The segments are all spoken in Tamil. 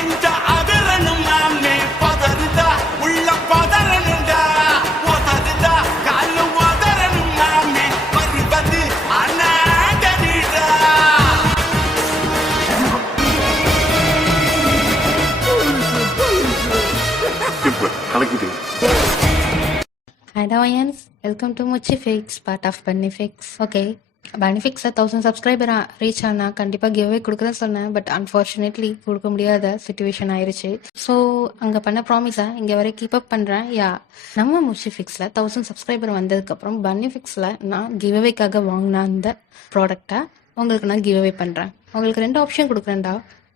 நெஞ்ச அதரணும் நாமே பதறுதா உள்ள பதறணுண்டா உதறுதா காலு உதறணும் நாமே வருவது அநாகரிடா. Hi Dawayans, welcome to Muchifix, part of Benefix. Okay, Benefix 1000 subscriber reach ஆனா கண்டிப்பா கிவ்வே கொடுக்குறேன்னு சொன்னேன். பட் அன்ஃபார்ச்சுனேட்லி கொடுக்க முடியாத சுச்சுவேஷன் ஆயிருச்சு. ஸோ அங்க பண்ண ப்ராமிஸை இங்க வரை கீப் அப் பண்றேன். நம்ம முச்சிஃபிக்ஸ்ல 1000 சப்ஸ்கிரைபர் வந்ததுக்கு அப்புறம் பெனிஃபிக்ஸ்ல நான் கிவ்வேக்காக வாங்கின அந்த ப்ராடக்டை உங்களுக்கு நான் கிவ்வே பண்றேன். உங்களுக்கு 2 ஆப்ஷன் கொடுக்குறேன்டா.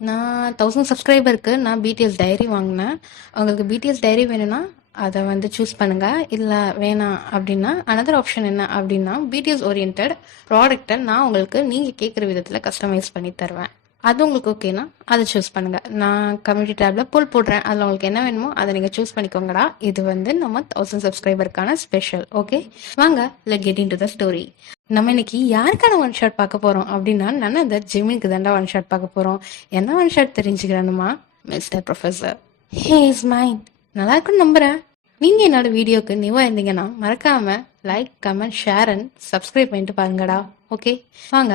நான் 1000 சப்ஸ்கிரைபருக்கு நான் பிடிஎஸ் டைரி வாங்கினேன். உங்களுக்கு பிடிஎஸ் டைரி வேணும்னா அதை வந்து சூஸ் பண்ணுங்க. இல்லை வேணாம் அப்படின்னா அனதர் ஆப்ஷன் என்ன அப்படின்னா பிடிஎஸ் ஓரியன்ட் ப்ராடக்டை நான் உங்களுக்கு நீங்கள் கேட்குற விதத்தில் கஸ்டமைஸ் பண்ணி தருவேன். அது உங்களுக்கு ஓகேனா அதை சூஸ் பண்ணுங்க. நான் கம்யூனிட்டி டேப்ல போல் போடுறேன். அதில் உங்களுக்கு என்ன வேணுமோ அதை நீங்கள் சூஸ் பண்ணிக்கோங்கடா. இது வந்து நம்ம 1000 சப்ஸ்கிரைபருக்கான ஸ்பெஷல். ஓகே, வாங்க let get into the story. நம்ம இன்னைக்கு யாருக்கான ஒன் ஷாட் பார்க்க போறோம் அப்படின்னா நான் அந்த ஜிம்மிக்கு தாண்டா ஒன் ஷாட் பார்க்க போறோம். என்ன ஒன் ஷாட் தெரிஞ்சுக்கிறேனுமா? Mr professor hey is mine. நல்லா இருக்குன்னு நம்புறேன். நீங்க என்னோட வீடியோக்கு நியூவா இருந்தீங்கன்னா மறக்காம like, comment, share and subscribe பண்ணிட்டு பாருங்கடா. ஓகே, வாங்க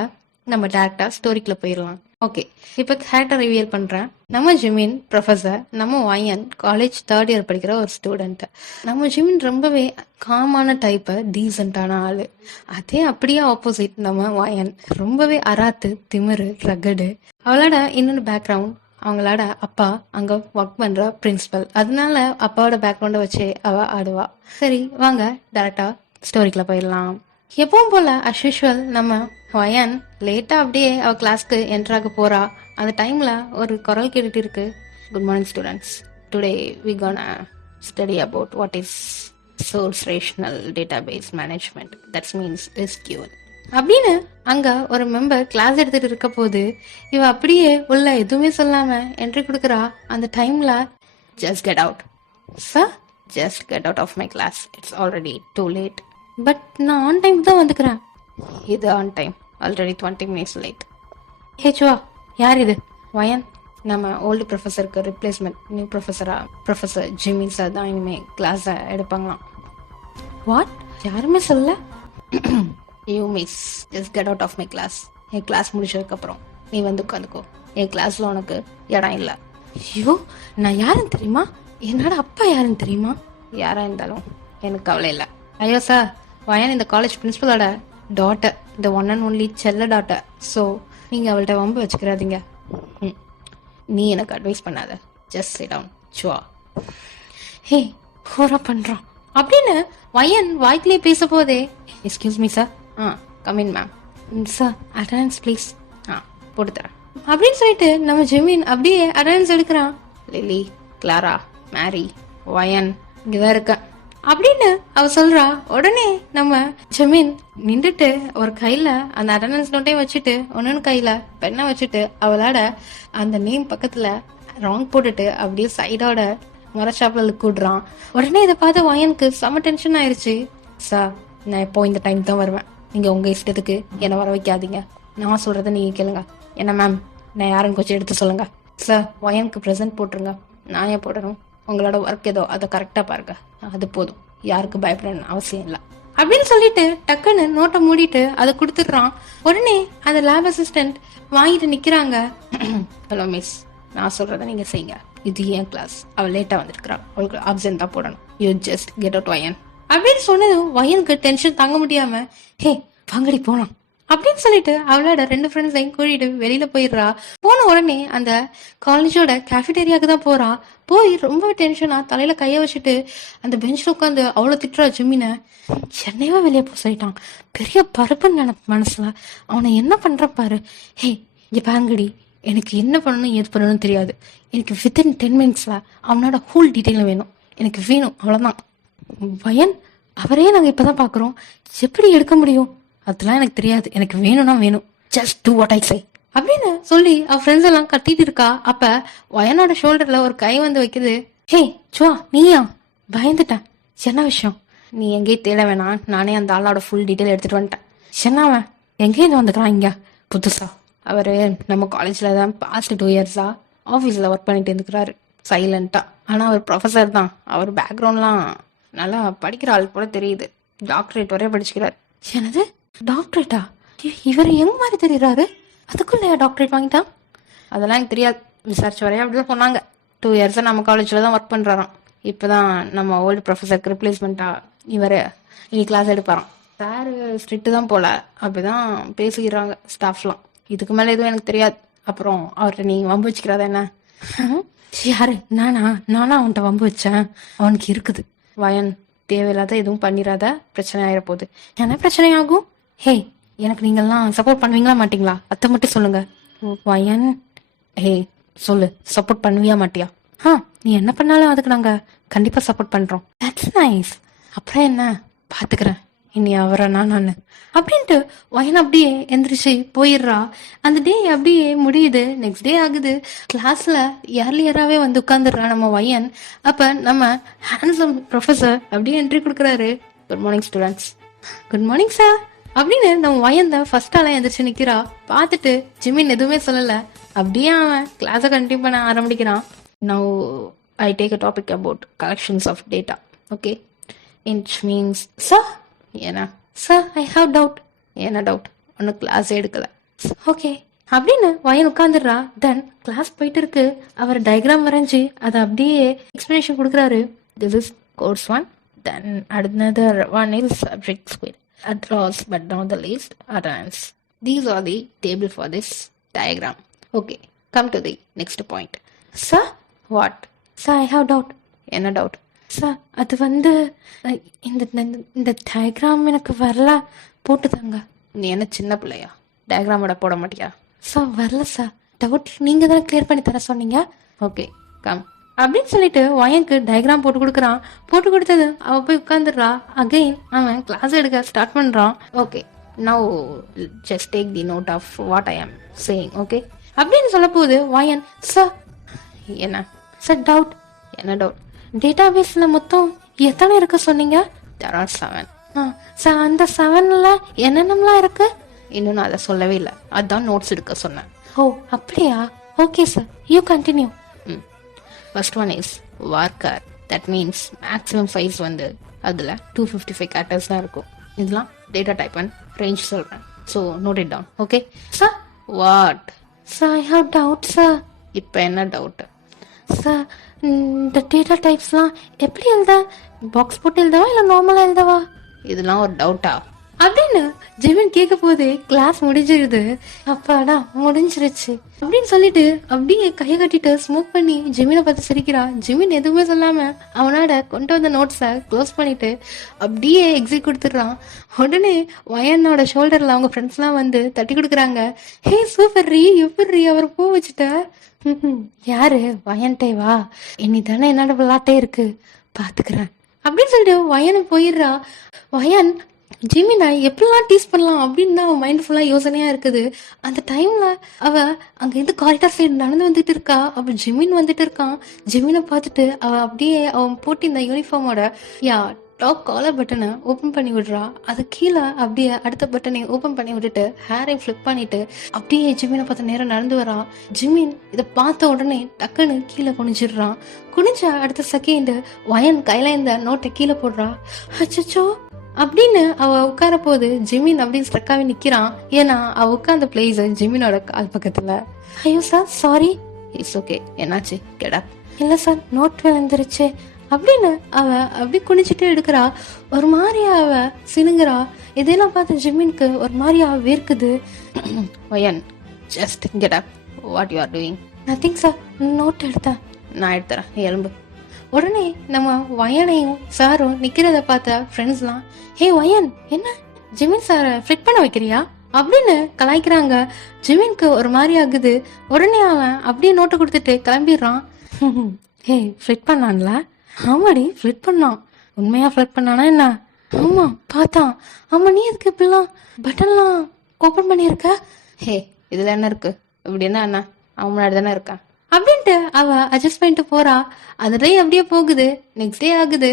நம்ம டேரக்டா ஸ்டோரிக்குள்ள போயிடலாம். ஓகே, இப்போ கேரக்டர் ரிவியல் பண்றேன். நம்ம ஜிமின் ப்ரொஃபசர், நம்ம வாயன் காலேஜ் 3rd இயர் படிக்கிற ஒரு ஸ்டூடெண்ட். நம்ம ஜிமின் ரொம்பவே காமான டைப்பு, டீசென்டான ஆளு. அதே அப்படியே ஆப்போசிட் நம்ம வாயன் ரொம்பவே அராத்து, திமிரு, ரகடு. அவளோட இன்னொரு பேக்ரவுண்ட், அவங்களோட அப்பா அங்க ஒர்க் பண்ற பிரின்சிபல். அதனால அப்பாவோட பேக்ரவுண்டை வச்சு அவ ஆடுவா. சரி வாங்க டேரக்டா ஸ்டோரிக்குள்ள போயிடலாம். எப்பவும் போல அஸ் யூஷுவல் நம்ம வயன் லேட்டா அப்படியே அவ கிளாஸ்க்கு என்டர் ஆக போறா. அந்த டைம்ல ஒரு குரல் கேட்டுட்டு இருக்கு. Good morning students, today we gonna study about what is source rational database management, that's means SQL அப்படின்னு அங்க ஒரு மெம்பர் கிளாஸ் எடுத்துட்டு இருக்க போது இவ அப்படியே உள்ள எதுவுமே சொல்லாம என்ட்ரி கொடுக்குறா. அந்த டைம்ல just get out sir, just get out of my class, it's already too late. But நான் ஆன் டைம் தான் வந்துக்கிறேன். இது on time, already 20 minutes late. ஹேச்சுவா, யார் இது? வயன், நம்ம ஓல்டு ப்ரொஃபஸருக்கு replacement, new professor Jimmy sir தான் இனிமே கிளாஸை எடுப்பாங்களாம். வாட்? யாருமே சொல்லல. You miss, just get out of my class. என் கிளாஸ் முடிச்சதுக்கப்புறம் நீ வந்து உட்காந்துக்கோ. என் கிளாஸ்ல உனக்கு இடம் இல்லை. ஐயோ, நான் யாருன்னு தெரியுமா? என்னோட அப்பா யாருன்னு தெரியுமா? யாரா இருந்தாலும் எனக்கு கவலை இல்லை. ஐயோ சார், வயன் இந்த காலேஜ் பிரின்சிபலோட டாட்டர், இந்த ஒன் அண்ட் ஒன்லி செல்ல டாட்டர். ஸோ நீங்கள் அவள்கிட்ட வம்பு வச்சுக்கிறாதீங்க. நீ எனக்கு அட்வைஸ் பண்ணாத, ஜஸ்ட் சிட் டவுன் சுவா. ஹே, ஹோரா பண்ணுறான் அப்படின்னு வயன் வாய்க்கிலே பேச போதே, excuse me sir, come in ma'am, sir attendance please, போட்டு தரேன் அப்படின்னு சொல்லிட்டு நம்ம ஜெமீன் அப்படியே அட்டண்டன்ஸ் எடுக்கிறான். லில்லி, கிளாரா, மேரி, வயன் இங்கதான் இருக்க அப்படின்னு அவ சொல்றா. உடனே நம்ம ஜமீன் நின்றுட்டு ஒரு கையில அந்த அட்டண்டன்ஸ் நோட்டையும் வச்சுட்டு ஒன்னு கையில பெண்ணை வச்சுட்டு அவளோட அந்த நேம் பக்கத்துல ராங் போட்டுட்டு அப்படியே சைடோட முறைச்சாப்பில் கூடுறான். உடனே இதை பார்த்து வயனுக்கு செம டென்ஷன் ஆயிடுச்சு. சார், நான் எப்போ இந்த டைம் தான் வருவேன், நீங்க உங்க இஷ்டத்துக்கு என்னை வர வைக்காதீங்க, நான் சொல்றதை நீங்க கேளுங்க. என்ன மேம், நான் யாருன்னு கொஞ்சம் எடுத்து சொல்லுங்க. சார், வயனுக்கு ப்ரெசென்ட் போட்டுருங்க. நான் ஏன் போடணும்? உங்களோட ஒர்க் ஏதோ அதை கரெக்டா பாருங்க, அது போதும், யாருக்கு பயப்படணும்னு அவசியம் இல்லை அப்படின்னு சொல்லிட்டு டக்குன்னு நோட்டை மூடிட்டு அதை கொடுத்துடுறான். உடனே அந்த லேப் அசிஸ்டன்ட் வாங்கிட்டு நிக்கிறாங்க. ஹலோ மிஸ், நான் சொல்றதை நீங்க செய்யுங்க, இது ஏன் கிளாஸ், அவள் லேட்டா வந்திருக்கிறாள், அவளுக்கு ஆப்சென்ட் தான் போடணும், யூ ஜஸ்ட் கெட் அவுட் வயன் அப்படின்னு சொன்னதும் வயனுக்கு டென்ஷன் தாங்க முடியாம, ஹே வாங்கடி போலாம் அப்படின்னு சொல்லிட்டு அவளோட 2 ஃப்ரெண்ட்ஸையும் கூட்டிட்டு வெளியில போயிடுறா. போன உடனே அந்த காலேஜோட கேஃபிடேரியாவுக்கு தான் போறா. போய் ரொம்ப டென்ஷனா தலையில கைய வச்சுட்டு அந்த பெஞ்சில் உட்காந்து அவ்வளவு திட்டுறா ஜிம்மின. சென்னையவா வெளியே போ சொல்லிட்டான், பெரிய பருப்புன்னு நினைப்பு மனசுல. அவனை என்ன பண்ற பாரு. ஹே இங்க பாங்கடி, எனக்கு என்ன பண்ணணும் ஏது பண்ணணும்னு தெரியாது, எனக்கு வித்தின் 10 minutesல அவனோட ஹோல் டீட்டெயிலும் வேணும், எனக்கு வேணும், அவ்வளவுதான். வயன், அவரே நாங்க இப்பதான் பாக்குறோம், எப்படி எடுக்க முடியும்? அதெல்லாம் எனக்கு தெரியாது, எனக்கு வேணும்னா வேணும், ஜஸ்ட் டூ வாட் ஐ சே அப்படின்னு சொல்லி அவ ஃப்ரெண்ட்ஸ் எல்லாம் கத்திட்டு இருக்கா. அப்ப வயனோட ஷோல்டர்ல ஒரு கை வந்து வைக்குது. ஹே சுவா, நீயா? பயந்துட்டேன். என்ன விஷயம்? நீ எங்கேயும் தேட வேணாம், நானே அந்த ஆளோட ஃபுல் டீட்டெயில் எடுத்துட்டு வந்துட்டேன். என்னவன் எங்கேயிருந்து வந்துக்கிறான் இங்க புதுசா? அவரு நம்ம காலேஜ்ல தான் பாஸ்ட் 2 yearsா ஆஃபீஸில் ஒர்க் பண்ணிட்டு இருந்துக்கிறாரு சைலண்ட்டாக. ஆனால் அவர் ப்ரொஃபஸர் தான். அவர் பேக்ரவுண்ட்லாம் நல்லா படிக்கிற ஆள் போல தெரியுது. டாக்டரேட் வரைய படிச்சுக்கிறார். என்னது டாக்டரேட்டா? இவர் எங்க மாதிரி தெரியுறாரு? அதுக்குள்ளே டாக்டரேட் வாங்கிட்டான்? அதெல்லாம் எனக்கு தெரியாது. விசாரிச்ச வரையா அப்படிதான் சொன்னாங்க. 2 இயர்ஸாக நம்ம காலேஜில் தான் ஒர்க் பண்ணுறாராம். இப்போ தான் நம்ம ஓல்டு ப்ரொஃபஸருக்கு ரிப்ளேஸ்மெண்ட்டாக இவர் இனி கிளாஸ் எடுப்பாராம். சார் ஸ்ட்ரிக்ட்டு தான் போல, அப்படிதான் பேசிக்கிறாங்க ஸ்டாஃப்லாம். இதுக்கு மேலே எதுவும் எனக்கு தெரியாது. அப்புறம் அவர்கிட்ட நீ வம்பு வச்சுக்கிறாத என்ன? யாரு? நானா அவன்கிட்ட வம்பு வச்சேன்? அவனுக்கு இருக்குது. வயன், தேவையில்லாத எதுவும் பண்ணிடாத, பிரச்சனை ஆயிட போகுது. என்ன பிரச்சனை ஆகும்? ஹே, எனக்கு நீங்கள்லாம் சப்போர்ட் பண்ணுவீங்களா மாட்டீங்களா? அத்தை மட்டும் சொல்லுங்க. வயன், ஹே சொல்லு, சப்போர்ட் பண்ணுவியா மாட்டியா? நீ என்ன பண்ணாலும் அதுக்கு நாங்க கண்டிப்பா சப்போர்ட் பண்றோம். That's nice. அப்புறம் என்ன, பாத்துக்கிறேன் இனி அவரை நான் அப்படின்ட்டு வயன் அப்படியே எந்திரிச்சு போயிடுறா. அந்த டே அப்படியே முடியுது. நெக்ஸ்ட் டே ஆகுது. கிளாஸ்ல ஏர்லியராகவே வந்து உட்காந்துடுறா நம்ம வயன். அப்ப நம்ம ஹேண்ட்ஸம் ப்ரொஃபஸர் அப்படியே என்ட்ரி கொடுக்குறாரு. Good morning students. Good morning sir அப்படின்னு நம்ம வயன் தான் ஃபர்ஸ்ட் ஆளா எந்திரிச்சு நிக்கிறா. பார்த்துட்டு ஜிமின் எதுவுமே சொல்லல. அப்படியே அவன் கிளாஸை கண்டினியூ பண்ண ஆரம்பிக்கிறான். Now I take a topic about collections of data. Okay, which means sir, ஏன்னா சார் ஐ ஹாவ் டவுட். என்ன டவுட்? ஒன்றும் கிளாஸ் எடுக்கல. ஓகே அப்படின்னு வயன் உட்காந்துடுறா. தென் கிளாஸ் போயிட்டு இருக்கு. அவர் டயக்ராம் வரைஞ்சி அதை அப்படியே எக்ஸ்பிளனேஷன் கொடுக்குறாரு. This is course 1. Then another one is subject square. At last but not the least, attendance. These are the table for this diagram. Okay, come to the next point. Sir, what? Sir, I have doubt. என்ன டவுட்? சார் அது வந்து இந்த இந்த டயக்ராம் எனக்கு வரல, போட்டுதாங்க. நீ என்ன சின்ன பிள்ளையா? டயக்ராமோட போட மாட்டியா? சார் வரல சார், டவுட் நீங்க தான் கிளியர் பண்ணி தர சொன்னீங்க. ஓகே கம் அப்படின்னு சொல்லிட்டு வயனுக்கு டயக்ராம் போட்டு கொடுக்குறான். போட்டு கொடுத்தது அவ போய் உட்காந்துடுறா. அகைன் அவன் கிளாஸ் எடுக்க ஸ்டார்ட் பண்றான். Okay, now just take the note of what I am saying. Okay அப்படின்னு சொல்ல போகுது வயன். சார் என்ன சார் டவுட்? என்ன டவுட்? டேட்டாபேஸ்ல மொத்தம் எத்தனை இருக்க சொன்னீங்க? There are 7. சார் அந்த 7ல என்னென்னலாம் இருக்கு? இன்னும் நான் அதை சொல்லவே இல்லை. அதான் நோட்ஸ் எடுக்க சொன்னேன். ஓ அப்படியா? Okay sir, you continue. First one is varchar. That means maximum size வந்து அதில் 255 கேரக்டர்ஸ் தான் இருக்கும். இதெல்லாம் டேட்டா டைப் அண்ட் ரேஞ்ச் சொல்கிறேன். So note it down. Okay sir. What? Sir I have doubt sir. இப்போ என்ன டவுட்டு? சார் இந்த டேட்டா டைப்ஸ்லாம் எப்படி எழுத? பாக்ஸ் போட்டு எழுதவா இல்லை நார்மலாக எழுதவா? இதெல்லாம் ஒரு டவுட்டா அப்படின்னு ஜெமின் கேட்க போது கிளாஸ் முடிஞ்சிருது. அப்பாடா முடிஞ்சிருச்சு அப்படின்னு சொல்லிட்டு அப்படியே கையை கட்டிட்டு ஸ்மோக் பண்ணி ஜெமினை பார்த்து சிரிக்கிறா. ஜெமின் எதுவுமே சொல்லாம அவனோட கொண்டு வந்த நோட்ஸை க்ளோஸ் பண்ணிட்டு அப்படியே எக்ஸிட் கொடுத்துடுறான். உடனே வயனோட ஷோல்டர்ல அவங்க ஃப்ரெண்ட்ஸ்லாம் வந்து தட்டி கொடுக்குறாங்க. ஹே சூப்பர் ரீ, எப்படி அவர் பூ வச்சுட்ட? யாரு? வயன்டே வா, இனி தானே என்னோட விளாட்டே இருக்கு, பாத்துக்கிறேன் அப்படின்னு சொல்லிட்டு வயனு போயிடுறா. வயன் ஜிமினை எப்படிலாம் டீஸ் பண்ணலாம் அப்படின்னு தான் அவன் மைண்ட் ஃபுல்லாக யோசனையாக இருக்குது. அந்த டைமில் அவள் அங்கேருந்து காரிடார் சைடு நடந்து வந்துட்டு இருக்கா. அப்போ ஜிமின் வந்துட்டு இருக்கான். ஜிமினை பார்த்துட்டு அவள் அப்படியே அவன் போட்டு இந்த யூனிஃபார்மோட டாப் காலர் பட்டனை ஓப்பன் பண்ணி விடுறா. அது கீழே அப்படியே அடுத்த பட்டனை ஓப்பன் பண்ணி விட்டுட்டு ஹேரையும் ஃப்ளிப் பண்ணிட்டு அப்படியே ஜிமினை பார்த்து நேரம் நடந்து வரான். ஜிமின் இதை பார்த்த உடனே டக்குன்னு கீழே குனிஞ்சிடுறான். குனிஞ்ச அடுத்த செகண்ட் வயன் கையில இந்த நோட்டை கீழே போடுறா. அச்சச்சோ அப்படின்னு அவ உட்கார போது ஜிமின் அப்படி ஸ்ட்ரக்காவே நிக்கிறான். ஏன்னா அவ உட்கார்ந்த பிளேஸ் ஜிமினோட கால் பக்கத்துல. ஐயோ சார் சாரி. இட்ஸ் ஓகே, என்னாச்சு? கெடா. இல்ல சார் நோட் விழுந்துருச்சு அப்படின்னு அவ அப்படி குனிச்சிட்டு எடுக்கிறா. ஒரு மாதிரியா அவ சினுங்குறா. இதெல்லாம் பார்த்து ஜிமினுக்கு ஒரு மாதிரியா வேர்க்குது. வயன் just get up. What you are doing? Nothing sir, note எடுத்தேன். நான் எடுத்துறேன், எலும்பு. உடனே நம்ம வயனையும் சாரும் நிக்கிறத பார்த்த ஃப்ரெண்ட்ஸ்லாம், ஹே வயன் என்ன ஜிமின் சாரை ஃபிட் பண்ண வைக்கிறியா அப்படின்னு கலாய்க்கிறாங்க. ஜிமினுக்கு ஒரு மாதிரி ஆகுது. உடனே அவன் அப்படியே நோட்டை கொடுத்துட்டு கிளம்பிடுறான். ஹே ஃபிட் பண்ணான்ல? ஆமாடி ஃபிட் பண்ணான். உண்மையா ஃபிட் பண்ணானா என்ன? ஆமா பார்த்தான். ஆமா நீ எதுக்கு இப்படிலாம் பட்டன்லாம் ஓப்பன் பண்ணியிருக்க? ஹே இதுல என்ன இருக்கு? இப்படின்னா என்ன, அவன் முன்னாடி தானே இருக்கான் அப்படின்ட்டு அவ அட்ஜஸ்ட் பண்ணிட்டு போறா. அந்த டே அப்படியே போகுது. நெக்ஸ்ட் டே ஆகுது.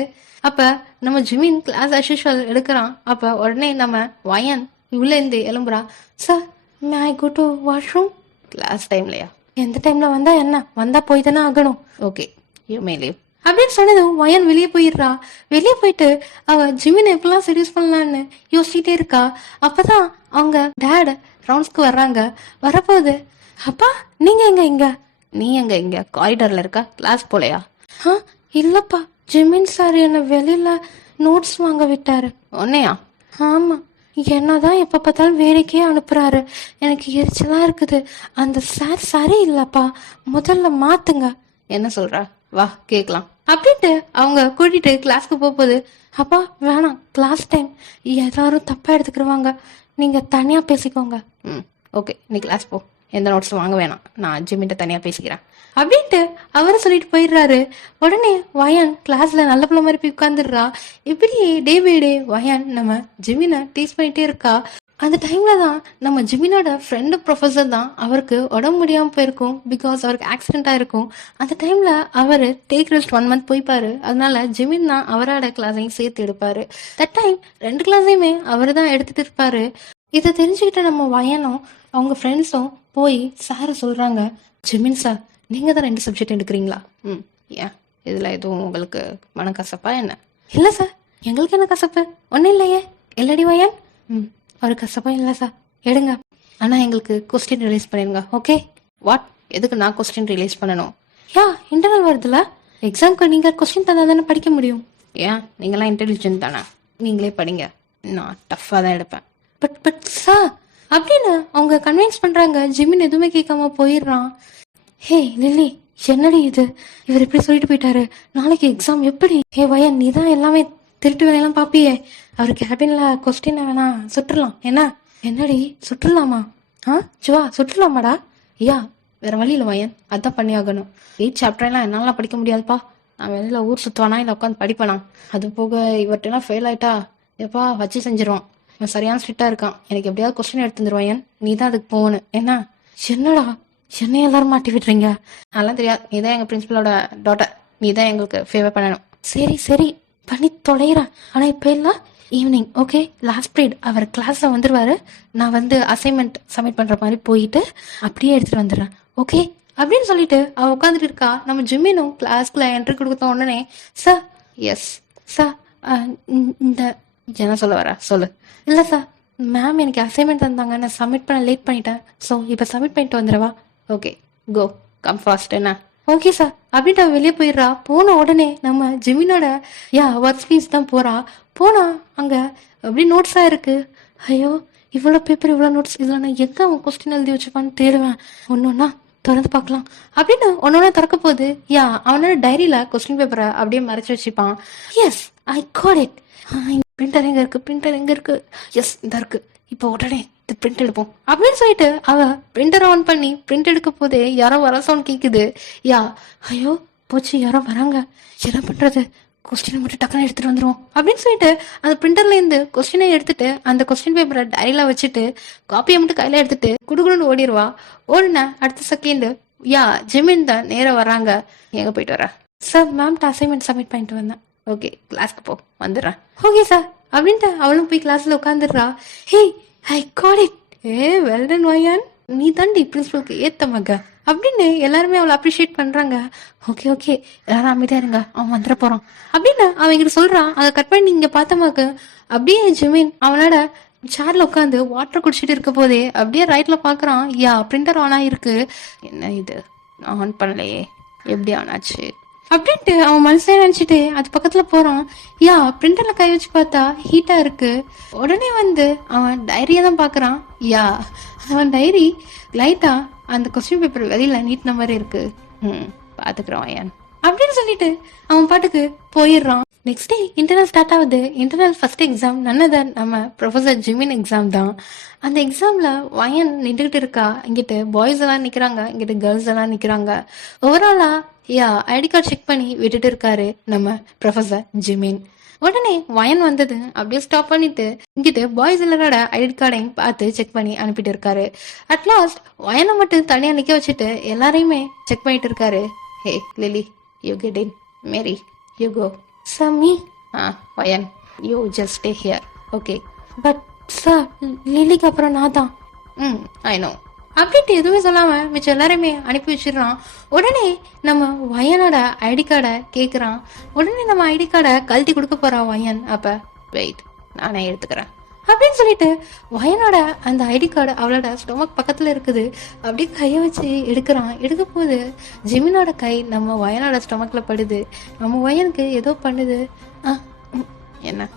அப்ப நம்ம ஜிமின் கிளாஸ் அஸ் எடுக்கிறான். அப்ப உடனே நம்ம வயன் உள்ள இருந்து எழும்புறா. Sir may I go to washroom? Class டைம்லையா? எந்த டைம்ல வந்தா என்ன, வந்தா போய் தானே ஆகணும். ஓகே, யூ மே லீவ் அப்படின்னு சொன்னதும் வயன் வெளியே போயிடுறா. வெளியே போயிட்டு அவ ஜிமினை எப்பெல்லாம் செடியூஸ் பண்ணலான்னு யோசிச்சுட்டே இருக்கா. அப்பதான் அவங்க டேட் ரவுண்ட்ஸ்க்கு வர்றாங்க. வரப்போகுது, அப்பா நீங்க எங்க இங்க, நீ எங்க இங்க காரிடார்ல இருக்கா, கிளாஸ் போலையா? இல்லப்பா, ஜிமின் சார் என்ன வெளியில நோட்ஸ் வாங்க விட்டாரு. உன்னையா? ஆமா, என்னதான் எப்ப பார்த்தாலும் வேலைக்கே அனுப்புறாரு. எனக்கு எரிச்சலா இருக்குது. அந்த சார் சரி இல்லப்பா, முதல்ல மாத்துங்க. என்ன சொல்ற, வா கேக்கலாம் அப்படின்ட்டு அவங்க கூட்டிட்டு கிளாஸ்க்கு போகுது. அப்பா வேணாம், கிளாஸ் டைம், எல்லாரும் தப்பா எடுத்துக்கிடுவாங்க, நீங்க தனியா பேசிக்கோங்க. ஓகே, நீ கிளாஸ் போ, எந்த நோட்ஸும் வாங்க வேணாம், நான் ஜிம்மிட்ட தனியா பேசிக்கிறேன் அப்படின்ட்டு அவரும் சொல்லிட்டு போயிடுறாரு. உடனே வயன் கிளாஸ்ல நல்ல பிள்ளை மாதிரி போய் உட்காந்துடுறா. இப்படி டே பை டே வயன் நம்ம ஜிமினை டீஸ் பண்ணிட்டே இருக்கா. அந்த டைம்ல தான் நம்ம ஜிமினோட ஃப்ரெண்டு ப்ரொஃபஸர் தான் அவருக்கு உடம்பு முடியாமல் போயிருக்கும். பிகாஸ் அவருக்கு ஆக்சிடென்ட் ஆயிருக்கும். அந்த டைம்ல அவர் டேக் ரெஸ்ட் 1 மந்த் போய்ப்பாரு. அதனால ஜிமின் தான் அவரோட கிளாஸையும் சேர்த்து எடுப்பாரு. தட் டைம் 2 கிளாஸையுமே அவர் தான் எடுத்துட்டு இருப்பாரு. இதை தெரிஞ்சுக்கிட்ட நம்ம வயனும் அவங்க ஃப்ரெண்ட்ஸும் போய் சாரை சொல்றாங்க, ஜிமின் சார் நீங்க தான் 2 சப்ஜெக்ட் எடுக்கிறீங்களா? ஏன் இதுல எதுவும் உங்களுக்கு மனக்கசப்பா என்ன? இல்ல சார், எங்களுக்கு என்ன கசப்பு, ஒன்னும் இல்லையே. இல்லடி வயன், ஒரு கசப்பும் இல்லை சார், எடுங்க. ஆனா எங்களுக்கு கொஸ்டின் ரிலீஸ் பண்ணிருங்க. ஓகே? வாட்? எதுக்கு நான் கொஸ்டின் ரிலீஸ் பண்ணணும்? இன்டர்னல் வருதுல, எக்ஸாம்க்கு நீங்க கொஸ்டின் தந்தா தானே படிக்க முடியும். ஏன் நீங்களாம் இன்டெலிஜென்ட் தானே, நீங்களே படிங்க, நான் டஃப்பாக தான் எடுப்பேன். பட் சார் அப்படின்னு அவங்க கன்வின்ஸ் பண்றாங்க. ஜிமின் எதுவுமே கேட்காம போயிடுறான். ஹே லில்லி, என்னடி இது, இவர் இப்படி சொல்லிட்டு போயிட்டாரு, நாளைக்கு எக்ஸாம் எப்படி? ஹே வயன், நீ தான் எல்லாமே திருட்டு வேலையெல்லாம் பாப்பியே, அவர் கேபின்ல கொஸ்டின் வேணா சுட்டுலாம். என்னடி சுட்டுலாமா? ஜுவா சுட்டுலாமாடா? வேற வழியில வயன், அதான் பண்ணி ஆகணும். 8 சாப்டர்லாம் என்னால படிக்க முடியாதுப்பா. நான் வெளியில ஊர் சுத்துவானா இல்லை உட்காந்து படிப்பேனா? அது போக இவர்கிட்டலாம் ஃபெயில் ஆயிட்டா எப்பா வச்சு செஞ்சிருவான். இவன் சரியான ஸ்ட்ரிக்டா இருக்கான். எனக்கு எப்படியாவது கொஸ்டின் எடுத்து வந்துருவாயன், நீ தான் அதுக்கு போகணும். என்னடா என்னை எல்லாரும் மாட்டி விடுறீங்க? அதெல்லாம் தெரியாது, நீ தான் எங்க பிரின்சிபலோட டாட்டர், நீ தான் எங்களுக்கு ஃபேவர் பண்ணணும். சரி பண்ணி தொலைகிறேன். ஆனா இப்ப எல்லாம் ஈவினிங், ஓகே, லாஸ்ட் பீரியட் அவர் கிளாஸ்ல வந்துருவாரு. நான் வந்து அசைன்மெண்ட் சப்மிட் பண்ற மாதிரி போயிட்டு அப்படியே எடுத்துட்டு வந்துடுறேன். ஓகே அப்படின்னு சொல்லிட்டு அவ உட்காந்துட்டு இருக்கா. நம்ம ஜிம்மினும் கிளாஸ்க்குள்ள என்ட்ரி கொடுத்த உடனே, சார் எஸ் சார், இந்த என்ன சொல்ல வர சொல்லு. இல்லை சார், மேம் எனக்கு அசைன்மெண்ட் தந்தாங்க, நான் சப்மிட் பண்ண லேட் பண்ணிட்டேன். ஸோ இப்போ சப்மிட் பண்ணிட்டு வந்துடுவா. ஓகே கோ, கம் ஃபாஸ்ட். என்ன? ஓகே சார் அப்படின்ட்டு அவ வெளியே போயிடுறா. போன உடனே நம்ம ஜிமினோட ஒர்க் ஸ்பேஸ் தான் போனா அங்க அப்படி நோட்ஸா இருக்கு. ஐயோ இவ்வளோ பேப்பர், இவ்வளோ நோட்ஸ், இதில் நான் எங்க அவன் கொஸ்டின் எழுதி வச்சுப்பான்னு தேடுவேன். ஒன்னொன்னா திறந்து பார்க்கலாம் அப்படின்னு ஒன்னொன்னா திறக்க போகுது. அவனோட டைரியில கொஸ்டின் பேப்பரை அப்படியே மறைச்சு வச்சுப்பான். Yes, I got it. Printer எங்க இருக்கு? எஸ், இந்த இருக்கு. இப்போ உடனே இது பிரிண்ட் எடுப்போம் அப்படின்னு சொல்லிட்டு அவ பிரிண்டர் ஆன் பண்ணி பிரிண்ட் எடுக்க போதே யாரோ வர சவுண்ட் கேக்குது. ஐயோ போச்சு, யாரோ வராங்க, என்ன பண்றது, கொஸ்டினை மட்டும் டக்குன்னு எடுத்துட்டு வந்துருவோம் அப்படின்னு சொல்லிட்டு அந்த பிரிண்டர்ல இருந்து கொஸ்டினை எடுத்துட்டு அந்த கொஸ்டின் பேப்பரை டைரியில வச்சுட்டு காப்பியை மட்டும் கையில எடுத்துட்டு குடுகுடுன்னு ஓடிடுவா. ஓடின அடுத்த செகண்ட் ஜிமின் தான் நேரம் வராங்க. எங்க போயிட்டு வர? சார் மேம்கிட்ட அசைன்மெண்ட் சப்மிட் பண்ணிட்டு வந்தேன். ஓகே கிளாஸ்க்கு போ, வந்துடுறேன். ஓகே சார் அப்படின்ட்டு அவளும் போய் கிளாஸ்ல உட்காந்துடுறா. Hey I got it, well done வயன், நீ தாண்டி பிரின்சிபலுக்கு ஏத்த மக அப்படின்னு எல்லாருமே அவளை அப்ரிஷியேட் பண்றாங்க. ஓகே எல்லாரும் அமைதியா இருங்க, அவன் வந்துட போறான் அப்படின்னு அவங்க சொல்றான். அதை கட் பண்ணி இங்க பார்த்தமாக்கு அப்படியே ஜிமின் அவனோட சேர்ல உட்காந்து வாட்டர் குடிச்சிட்டு இருக்க போதே அப்படியே ரைட்ல பாக்குறான். பிரிண்டர் ஆன் ஆயிருக்கு. என்ன இது, நான் ஆன் பண்ணலையே, எப்படி ஆன் ஆச்சு அப்படின்ட்டு அவன் மனசுல நினைச்சிட்டு அது பக்கத்துல போறான். பிரிண்டர்ல கை வச்சு பார்த்தா ஹீட்டா இருக்கு. உடனே வந்து அவன் டைரியை தான் பாக்குறான். அவன் டைரி லைட்டா அந்த கொஸ்டின் பேப்பர் வெளியில நீட்டின மாதிரி இருக்கு. பாத்துக்கிறான் ஏன் அப்படின்னு சொல்லிட்டு அவன் பாட்டுக்கு போயிடுறான். நெக்ஸ்ட் டே இன்டர்னல் ஸ்டார்ட் ஆகுது. இன்டர்னல் ஃபர்ஸ்ட் எக்ஸாம் நன்னதன் நம்ம ப்ரொஃபசர் ஜிமின் எக்ஸாம் தான். அந்த எக்ஸாம்ல வயன் நின்றுகிட்டு இருக்கா. இங்கிட்டு பாய்ஸ் எல்லாம் நிக்கிறாங்க, இங்கிட்டு கேர்ள்ஸ் எல்லாம் நிக்கிறாங்க. ஓவராலா ஐடி கார்டு செக் பண்ணி விட்டுட்டு இருக்காரு நம்ம ப்ரொஃபசர் ஜிமின். உடனே வயன் வந்தது அப்படியே ஸ்டாப் பண்ணிட்டு இங்கிட்டு பாய்ஸ் எல்லாரோட ஐடி கார்டையும் பார்த்து செக் பண்ணி அனுப்பிட்டு இருக்காரு. அட்லாஸ்ட் வயனை மட்டும் தனியா நிக்க வச்சுட்டு எல்லாரையுமே செக் பண்ணிட்டு இருக்காரு. Hey Lily, you get in. Mary, you go. சமி, வயன், you just stay here. Okay but sir, லிலிக்கு அப்புறம் நான் தான். I know. அப்படின்ட்டு எதுவுமே சொல்லாம மிச்சம் எல்லாருமே அனுப்பி வச்சிடுறான். உடனே நம்ம வயனோட ஐடி கார்டை கேட்குறான். உடனே நம்ம ஐடி கார்டை கழட்டி கொடுக்க போறான் வயன். அப்ப வெயிட், நானே எடுத்துக்கிறேன் அப்படின்னு சொல்லிட்டு வயனோட அந்த ஐடி கார்டு அவளோட ஸ்டொமக் பக்கத்துல இருக்குது. அப்படியே கையை வச்சு எடுக்கிறான். எடுக்க போது ஜிமினோட கை நம்ம வயனோட ஸ்டொமக்ல படுது. நம்ம வயனுக்கு ஏதோ பண்ணுது. என்ன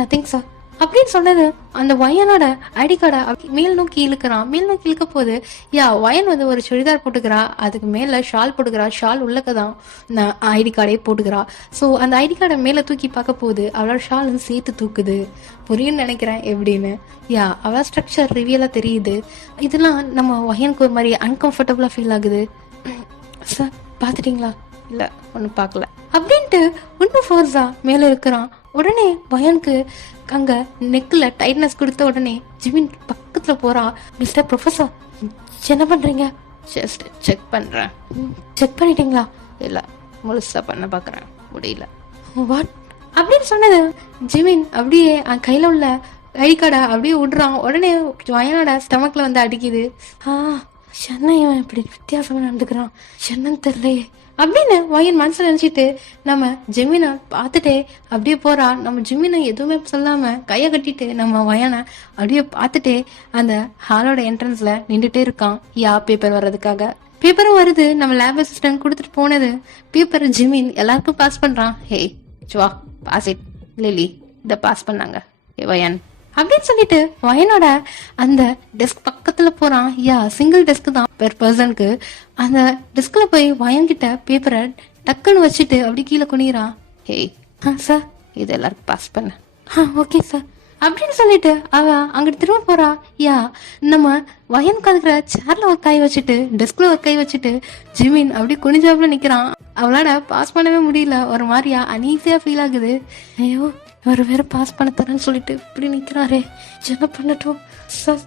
நத்திங் சார் அப்படின்னு சொன்னது அந்த வயனோட ஐடி கார்டை மேல் நோக்கி இழுக்கிறான். மேல் நோக்கி இழுக்க போது வயன் வந்து ஒரு சுடிதார் போட்டுக்கிறா. அதுக்கு மேல ஷால் போட்டுக்கிறா. ஷால் உள்ளக்கதான் ஐடி கார்டே போட்டுக்கிறா. ஸோ அந்த ஐடி கார்டை மேல தூக்கி பார்க்க போது அவளோட ஷால் சேர்த்து தூக்குது. புரியும்னு நினைக்கிறேன் எப்படின்னு. அவளோட ஸ்ட்ரக்சர் ரிவியலா தெரியுது. இதெல்லாம் நம்ம வயனுக்கு ஒரு மாதிரி அன்கம்ஃபர்டபுளா ஃபீல் ஆகுது. சார் பாத்துட்டீங்களா? இல்ல ஒன்னும் பார்க்கல அப்படின்ட்டு இன்னும் ஃபோர்ஸா மேல இருக்கிறான். உடனே வயனுக்கு அங்க நெக்ல டைட்னஸ் கொடுத்த உடனே ஜிமின் பக்கத்துல போறா. மிஸ்டர் ப்ரொஃபசர் என்ன பண்றீங்க? ஜஸ்ட் செக் பண்றேன். செக் பண்ணிட்டீங்களா? இல்ல முழுசா பண்ண பாக்குறேன், முடியல. வாட் அப்படின்னு சொன்னது ஜிமின் அப்படியே கையில உள்ள ஐடி கார்டை அப்படியே விடுறான். உடனே வயனோட ஸ்டமக்ல வந்து அடிக்குது. சென்னை இவன் இப்படி வித்தியாசமா நடந்துக்கிறான், என்னன்னு தெரியலையே அப்படின்னு வயன் மனசுல நினைச்சிட்டு நம்ம ஜெமினை பார்த்துட்டே அப்படியே போறா. நம்ம ஜெமினை எதுவுமே சொல்லாம கையை கட்டிட்டு நம்ம வயனை அப்படியே பார்த்துட்டே அந்த ஹாலோட என்ட்ரன்ஸ்ல நின்றுட்டே இருக்கான். பேப்பர் வர்றதுக்காக. பேப்பரும் வருது. நம்ம லேப் அசிஸ்டன்ட் கொடுத்துட்டு போனது பேப்பர் ஜிமின் எல்லாருக்கும் பாஸ் பண்றான். ஹே ஜுவா பாஸ் இட். லிலி இத பாஸ் பண்ணாங்க. வயன் அப்படின்னு சொல்லிட்டு வயனோட அந்த டெஸ்க் பக்கத்துல போறான். சிங்கிள் டெஸ்க் தான் பெர் பர்சனுக்கு. அந்த டெஸ்க்ல போய் வயன் கிட்ட பேப்பரை டக்குன்னு வச்சுட்டு அப்படி கீழே குனிறான். ஹேய் சார் இது எல்லாருக்கும் பாஸ் பண்ண. ஓகே சார் அப்படின்னு சொல்லிட்டு அவ அங்கிட்டு திரும்ப போறா. நம்ம வயனுக்கு இருக்கிற சேர்ல ஒரு கை வச்சுட்டு டெஸ்க்ல ஒரு கை வச்சுட்டு ஜிமின் அப்படி குனிஞ்சாப்புல நிக்கிறான். அவளால பாஸ் பண்ணவே முடியல. ஒரு மாதிரியா அனீசியா ஃபீல் ஆகுது. ஐயோ ஒரு வேற பாஸ் பண்ண தரேன்னு சொல்லிட்டு இப்படி நிக்கிறாரே, என்ன பண்ணட்டும்? சார்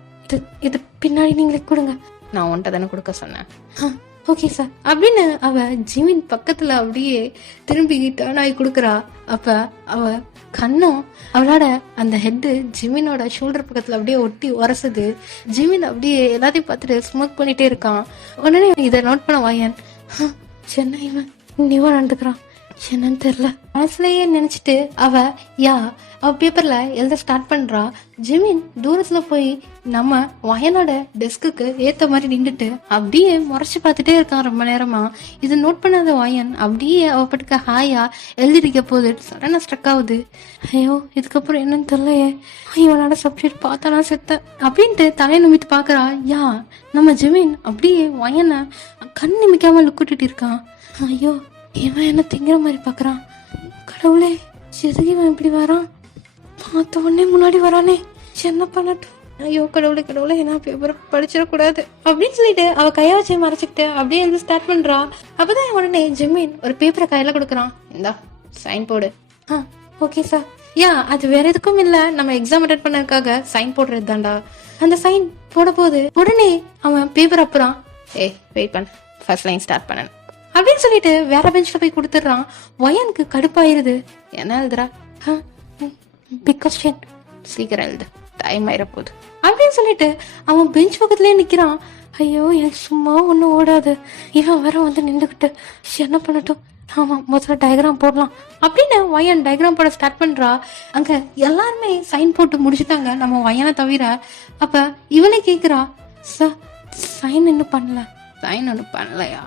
இது பின்னாடி நீங்களே கொடுங்க. நான் உன்ட்ட தானே கொடுக்க சொன்னேன். ஓகே சார் அப்படின்னு அவ ஜிமின் பக்கத்துல அப்படியே திரும்பி டர்ன் ஆகி கொடுக்குறா. அப்ப அவ கண்ணும் அவளோட அந்த ஹெட்டு ஜிமினோட ஷோல்டர் பக்கத்துல அப்படியே ஒட்டி உரசுது. ஜிமின் அப்படியே எல்லாத்தையும் பார்த்துட்டு ஸ்மோக் பண்ணிட்டே இருக்கான். உடனே இதை நோட் பண்ண வாயன். சென்னை இவன் நிவா நடந்துக்கிறான், என்னன்னு தெரியல மனசுலயே நினைச்சிட்டு அவ பேப்பர்ல எழுத ஸ்டார்ட் பண்றா. ஜிமின் தூரத்துல போய் நம்ம வயனோட டெஸ்க்கு ஏத்த மாதிரி நின்றுட்டு அப்படியே முறைச்சு பார்த்துட்டே இருக்கான் ரொம்ப நேரமா. இது நோட் பண்ணாத வயன் அப்படியே அவ பட்டுக்க ஹாயா எழுதிருக்க போது சடனா ஸ்ட்ரக் ஆகுது. ஐயோ இதுக்கப்புறம் என்னன்னு தெரியலையே, இவனோட சப்ஜெக்ட் பார்த்தானா செத்த அப்படின்ட்டு தலையை நிமித்து பாக்குறா. நம்ம ஜிமின் அப்படியே வயனை கண் நிமிக்காம லுக்கிட்டு இருக்கான். ஐயோ இவன் என்ன திங்கிற மாதிரி பாக்குறான். கடவுளே எதுக்கு இவன் இப்படி வரான்? பார்த்த உடனே முன்னாடி வரானே, என்ன பண்ணட்டும்? ஐயோ கடவுளே கடவுளே என்ன பேப்பரை படிச்சிடக்கூடாது அப்படின்னு சொல்லிட்டு அவ கையை வச்சு மறைச்சிக்கிட்டு அப்படியே எழுதி ஸ்டார்ட் பண்றா. அப்பதான் உடனே ஜிமின் ஒரு பேப்பரை கையில கொடுக்குறான். இந்தா சைன் போடு. Okay sir. அது வேற எதுக்கும் இல்ல, நம்ம எக்ஸாம் அட்டெண்ட் பண்ணதுக்காக சைன் போடுறது தான்டா. அந்த சைன் போட போது உடனே அவன் பேப்பர் அப்புறம் வெயிட் பண்ண, ஃபர்ஸ்ட் லைன் ஸ்டார்ட் பண்ண அப்படின்னு சொல்லிட்டு வேற பெஞ்ச்ல போய் கொடுத்துடுறான். வயனுக்கு கடுப்பாயிருது. என்ன எழுதுறா? பிக் கொஸ்டின், சீக்கிரம் எழுது, டைம் ஆயிர போகுது அப்படின்னு சொல்லிட்டு அவன் பெஞ்ச் பக்கத்துலயே நிக்கிறான். ஐயோ எனக்கு சும்மா ஒன்னும் ஓடாது, இவன் வர வந்து நின்றுகிட்டு என்ன பண்ணட்டும்? ஆமா முதல்ல டயக்ராம் போடலாம் அப்படின்னு வயன் டயக்ராம் போட ஸ்டார்ட் பண்றா. அங்க எல்லாருமே சைன் போட்டு முடிச்சுட்டாங்க நம்ம வயனை தவிர. அப்ப இவளே கேக்குறா, சார் சைன் இன்னும் பண்ணல. சைன் ஒன்னும் பண்ணலையா?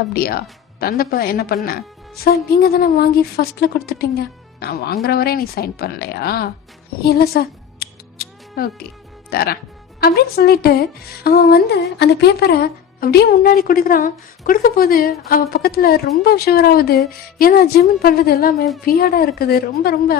அப்படியா, தந்தப்ப என்ன பண்ண? சார் நீங்க தானே வாங்கி ஃபர்ஸ்ட்ல கொடுத்துட்டீங்க. நான் வாங்குற வரை நீ சைன் பண்ணலையா? இல்ல சார். ஓகே தரேன் அப்படின்னு சொல்லிட்டு அவன் வந்து அந்த பேப்பரை அப்படியே முன்னாடி கொடுக்குறான். கொடுக்க போது அவ பக்கத்துல ரொம்ப ஷுவர் ஆகுது. ஏன்னா ஜிமின் பண்றது எல்லாமே வியர்டா இருக்குது. ரொம்ப ரொம்ப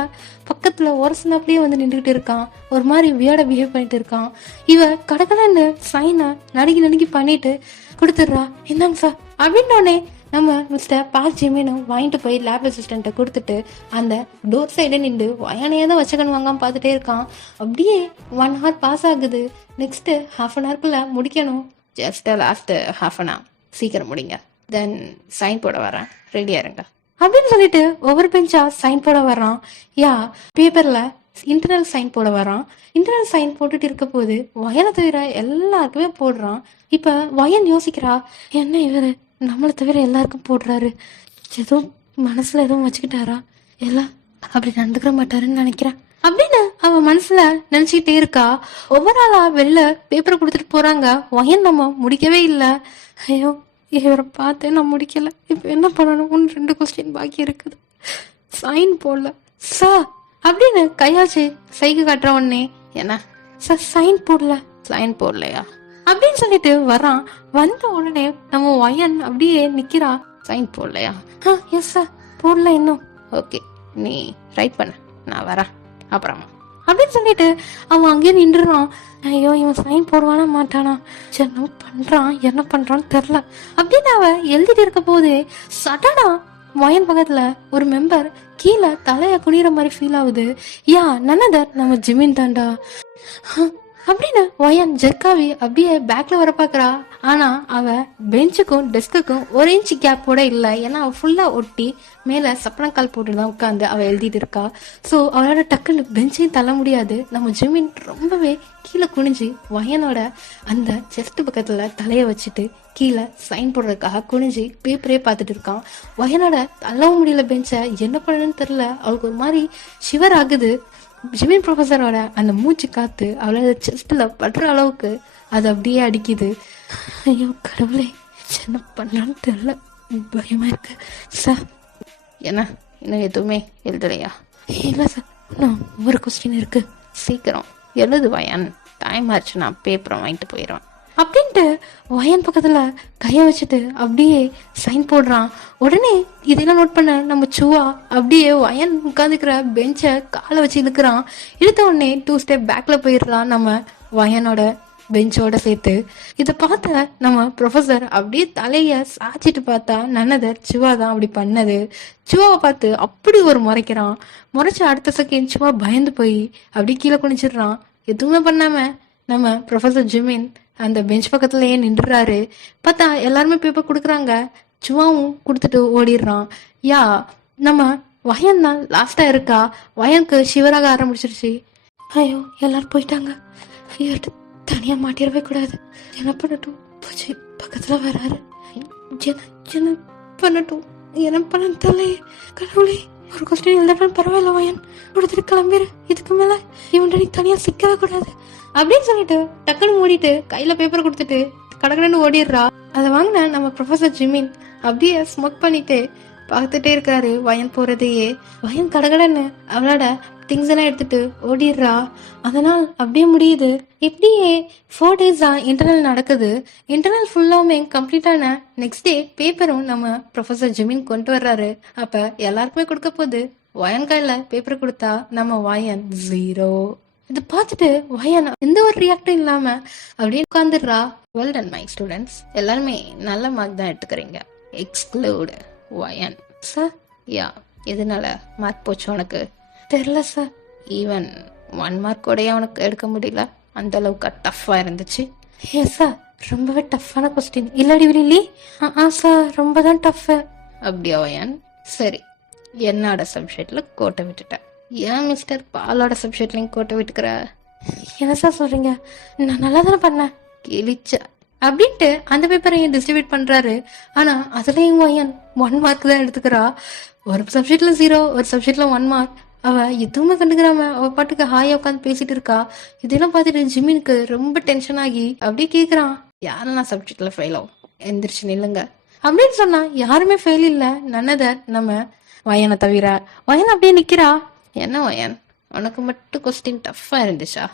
பக்கத்துல ஒரசுனாப்லயே வந்து நின்றுகிட்டு இருக்கான். ஒரு மாதிரி வியர்டா பிஹேவ் பண்ணிட்டு இருக்கான். இவ கடற்கடன்னு சைனை நடுங்கி பண்ணிட்டு கொடுத்துடுறா. என்னங்க சார் அப்படின்னோடனே நம்ம மிஸ்டர் பாஸ் ஜிமினும் வாங்கிட்டு போய் லேப் அசிஸ்டண்ட்டை கொடுத்துட்டு அந்த டோர் சைடே நின்று வயனையே தான் வச்சக்கன்னு வாங்காம பார்த்துட்டே இருக்கான். அப்படியே 1 hour பாஸ் ஆகுது. நெக்ஸ்ட் 1/2 hour முடிக்கணும். ஜஸ்ட் லாஸ்ட் 1/2 hour சீக்கிரம் முடிங்க, தென் சைன் போட வரேன், ரெடியா இருங்க அப்படின்னு சொல்லிட்டு ஒவ்வொரு பெஞ்சா சைன் போட வர்றான். பேப்பர்ல இன்டர்னல் சைன் போட வரான். இன்டர்னல் சைன் போட்டுட்டு இருக்க போது வயனை தவிர எல்லாருக்குமே போடுறான். இப்ப வயன் யோசிக்கிறா, என்ன இவரு நம்மளை தவிர எல்லாருக்கும் போடுறாரு, ஏதோ மனசுல எதுவும் வச்சுக்கிட்டாரா, எல்லாம் அப்படி நடந்துக்கிற மாட்டாருன்னு நினைக்கிறேன் அப்படின்னு அவ மனசுல நினைச்சுக்கிட்டே இருக்கா. ஒவ்வொரு ஆளா வெளில பேப்பரை கொடுத்துட்டு போறாங்க. வயன் நம்ம முடிக்கவே இல்லை. ஐயோ இவரை பார்த்தே நான் முடிக்கல, இப்ப என்ன பண்ணணும், 2 கொஸ்டின் பாக்கி இருக்குது, சைன் போடல சார் அப்படின்னு கையாச்சு சைக்கு காட்டுற உடனே, என்ன சார் சைன் போடலையா அப்படின்னு சொல்லிட்டு வரான். வந்த உடனே நம்ம வயன் அப்படியே நிக்கிறா. சைன் போடலையா? எஸ் சார் போடல இன்னும். ஓகே நீ ரைட் பண்ண, நான் வரேன் அப்புறமா அப்படின்னு சொல்லிட்டு அவன் அங்கேயே நின்றுறான். ஐயோ இவன் சைன் போடுவானா மாட்டானா, என்ன பண்றான்னு தெரில அப்படின்னு அவ எழுதிட்டு இருக்க போது சடனா வயன் பக்கத்துல ஒரு மெம்பர் கீழே தலைய குனிற மாதிரி ஃபீல் ஆகுது. யா நன்னதர் நம்ம ஜிமின் தாண்டா அப்படின்னு வயன் ஜெர்காவி அப்படியே பேக்ல வர பாக்குறா. ஆனா அவ பெஞ்சுக்கும் டெஸ்க்குக்கும் 1 இன்ச் கேப் கூட இல்லை. ஏன்னா அவ ஃபுல்லா ஒட்டி மேல சப்பனக்கால் போட்டுதான் உட்காந்து அவ எழுதிட்டு இருக்கா. ஸோ அவளோட டக்குன்னு பெஞ்சையும் தள்ள முடியாது. நம்ம ஜிமின் ரொம்பவே கீழே குனிஞ்சு வயனோட அந்த செஸ்ட் பக்கத்துல தலைய வச்சுட்டு கீழே சைன் போடுறதுக்காக குனிஞ்சு பேப்பரே பார்த்துட்டு இருக்கான். வயனோட தள்ளவும் முடியல பெஞ்சை, என்ன பண்ணணும்னு தெரியல. அவளுக்கு ஒரு மாதிரி ஷிவர் ஆகுது. ஜிமின் ப்ரொஃபஸரோட அந்த மூச்சு காத்து அவளோட செஸ்ட்ல படுற அளவுக்கு அது அப்படியே அடிக்குது. ஐயோ கடவுளே என்ன பண்ணான்னு தெரியல, பயமா இருக்கு சார். என்ன இன்னும் எதுவுமே எழுதலையா? இல்லை சார், இன்னும் ஒரு கொஸ்டின் இருக்கு. சீக்கிரம் எழுது வயன், டைம் ஆச்சு, நான் பேப்பரை வாங்கிட்டு போயிடுவேன் அப்படின்ட்டு வயன் பக்கத்துல கைய வச்சுட்டு அப்படியே சைன் போடுறான். உடனே இதெல்லாம் நோட் பண்ண நம்ம சுவா அப்படியே வயன் உட்காந்துக்கிற பெஞ்சை காலை வச்சு இழுக்கிறான். இழுத்த உடனே 2 ஸ்டெப் பேக்ல போயிடலாம் நம்ம வயனோட பெஞ்சோட சேர்த்து. இதை பார்த்த நம்ம ப்ரொஃபஸர் அப்படியே தலைய சாச்சிட்டு பார்த்தா நன்னதர் சுவா தான் அப்படி பண்ணது. சுவாவை பார்த்து அப்படி ஒரு முறைக்கிறான். முறைச்ச அடுத்த செகண்ட் சுவா பயந்து போய் அப்படியே கீழே குனிச்சிடுறான். எதுவுமே பண்ணாம நம்ம ப்ரொஃபஸர் ஜிமின் அந்த பெஞ்ச் பக்கத்துலயே நின்றுறாரு. பார்த்தா எல்லாருமே பேப்பர் கொடுக்குறாங்க. சுவாவும் கொடுத்துட்டு ஓடிடுறான். யா நம்ம வயன் தான் லாஸ்டா இருக்கா. வயனுக்கு ஷிவராக ஆரம்பிச்சிருச்சு. ஐயோ எல்லாரும் போயிட்டாங்க, தனியா மாட்டிடவே கூடாது, என்ன பண்ணட்டும், பூச்சி பக்கத்துல வராரு, என்ன பண்ணட்டும், என்ன பண்ண தெரியலையே, கடவுளே ஒரு கொஸ்டின் எழுதட்டும் பரவாயில்ல வயன், கொடுத்துட்டு கிளம்பிடு, இதுக்கு மேல இவன் நீ தனியா சிக்கவே கூடாது அப்படின்னு சொல்லிட்டு டக்குன்னு மூடிட்டு கையில பேப்பர் கொடுத்துட்டு கடகடன்னு ஓடிடுறா. அதை வாங்கின நம்ம ப்ரொஃபஸர் ஜிமின் அப்படியே ஸ்மோக் பண்ணிட்டு பார்த்துட்டே இருக்காரு வயன் போறதையே. வயன் கடகடன்னு அவளோட திங்ஸ் எல்லாம் எடுத்துட்டு ஓடிடுறா. அதனால் அப்படியே முடியுது. இப்படியே 4 days இன்டர்னல் நடக்குது. இன்டர்னல் ஃபுல்லாவுமே கம்ப்ளீட்டான நெக்ஸ்ட் டே பேப்பரும் நம்ம ப்ரொஃபஸர் ஜிமின் கொண்டு வர்றாரு. அப்ப எல்லாருக்குமே கொடுக்க போது வயன் கையில பேப்பர் கொடுத்தா நம்ம வயன் 0. இதை பார்த்துட்டு வயன் எந்த ஒரு ரியாக்டும் இல்லாம அப்படியே உட்காந்துடுறா. வெல் டன் மை ஸ்டூடெண்ட்ஸ், எல்லாருமே நல்ல மார்க் தான் எடுத்துக்கிறீங்க, எக்ஸ்க்ளூட் வயன். சார் யா எதனால மார்க் போச்சு உனக்கு? தெரியல சார். ஈவன் 1 மார்க் கூட அவனுக்கு எடுக்க முடியல, அந்த அளவுக்கு டஃப்பா இருந்துச்சு. ஏன் சார் ரொம்பவே டஃப்பான கொஸ்டின் இல்லடி வில்லி? சார் ரொம்ப தான் டஃப். அப்படியா வயன்? சரி, என்னோட சப்ஜெக்ட்ல கோட்டை விட்டுட்டேன், ஏன் மிஸ்டர் பாலோட சப்ஜெக்ட்லையும் கோட்டை விட்டுக்கிற? என்ன சார் சொல்றீங்க, நான் நல்லா தானே பண்ணேன், கிழிச்ச அப்படின்ட்டு அந்த பேப்பரையும் டிஸ்ட்ரிபியூட் பண்றாரு. ஆனா அதுலயும் வயன் 1 மார்க் தான் எடுத்துக்கிறா. ஒரு சப்ஜெக்ட்ல 0, ஒரு சப்ஜெக்ட்ல 1 மார்க். அவ எதுவுமே கண்டுக்கிறாம அவ பாட்டுக்கு ஹாயா உட்காந்து பேசிட்டு இருக்கா. இதெல்லாம் பார்த்துட்டு ஜிமினுக்கு ரொம்ப டென்ஷன் ஆகி அப்படியே கேக்குறான், யாரெல்லாம் சப்ஜெக்ட்ல ஃபெயில் ஆகும், எந்திரிச்சு நில்லுங்க அப்படின்னு சொன்னா யாருமே ஃபெயில் இல்ல, நன்னதர் நம்ம வயனை தவிர. வயன் அப்படியே நிக்கிறா. என்ன வயன், உனக்கு மட்டும் கொஸ்டின் டஃப்பா இருந்துச்சா?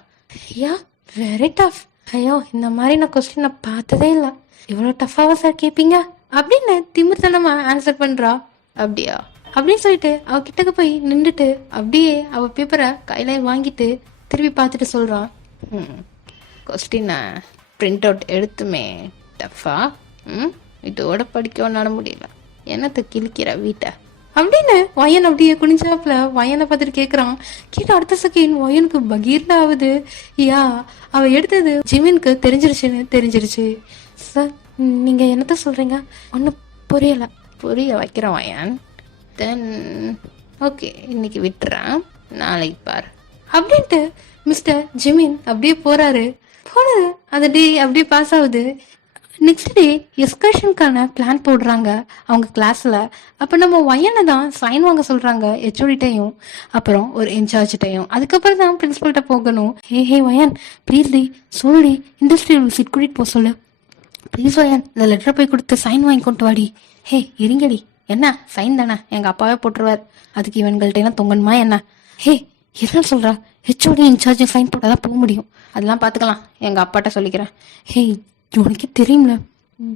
Yeah very tough. ஐயோ இந்த மாதிரி நான் கொஸ்டின் நான் பார்த்ததே இல்லை, இவ்வளவு டஃப்பாவா சார் கேட்பீங்க அப்படின்னு திமிர்த்தனமா ஆன்சர் பண்றா. அப்படியா அப்படின்னு சொல்லிட்டு அவ கிட்டக்கு போய் நின்றுட்டு அப்படியே அவ பேப்பரை கையில வாங்கிட்டு திருப்பி பார்த்துட்டு சொல்றான், கொஸ்டினை பிரிண்ட் அவுட் எடுத்துமே டஃப்பா, இதோட படிக்க ஒன்னால முடியல, என்னத்தை கிழிக்கிற வீட்டை அப்படின்னு வயன் அப்படியே குனிஞ்சாப்புல வயனை பார்த்துட்டு கேட்குறான். கேட்ட அடுத்த செகண்ட் வயனுக்கு பகீர்ல ஆகுது. யா அவ எடுத்தது ஜிமினுக்கு தெரிஞ்சிருச்சு. சார் நீங்க என்னத்த சொல்றீங்க, ஒன்னும் புரியல. புரிய வைக்கிற வயன். தென் ஓகே இன்னைக்கு விட்டுறேன், நாளைக்கு பார் அப்படின்ட்டு மிஸ்டர் ஜிமின் அப்படியே போறாரு. போனது அந்த டே அப்படியே பாஸ் ஆகுது. நெக்ஸ்ட் டே எக்ஸ்கர்ஷனுக்கான பிளான் போடுறாங்க அவங்க கிளாஸ்ல. அப்ப நம்ம வயனை தான் சைன் வாங்க சொல்றாங்க ஹெச்ஓடிட்டையும் அப்புறம் ஒரு இன்சார்ஜ்டையும். அதுக்கப்புறம் தான் பிரின்சிபல்கிட்ட போகணும். ஹே வயன் ப்ளீஸ் டி சொல்லுடி, இண்டஸ்ட்ரியல் விசிட் கூட்டிட்டு போக சொல்லு ப்ளீஸ் வயன், இந்த லெட்டரை போய் கொடுத்து சைன் வாங்கி கொண்டு வாடி. ஹே இருங்கடி, என்ன சைன் தானே, எங்க அப்பாவே போட்டுருவார், அதுக்கு இவன்கள்ட்ட எல்லாம் தொங்கணுமா என்ன? ஹே என்ன சொல்றா, ஹெச்ஓடி இன்சார்ஜ் சைன் போட்டாதான் போக முடியும், அதெல்லாம் பாத்துக்கலாம், எங்க அப்பாட்ட சொல்லிக்கிறேன். ஹே உனக்கே தெரியும்ல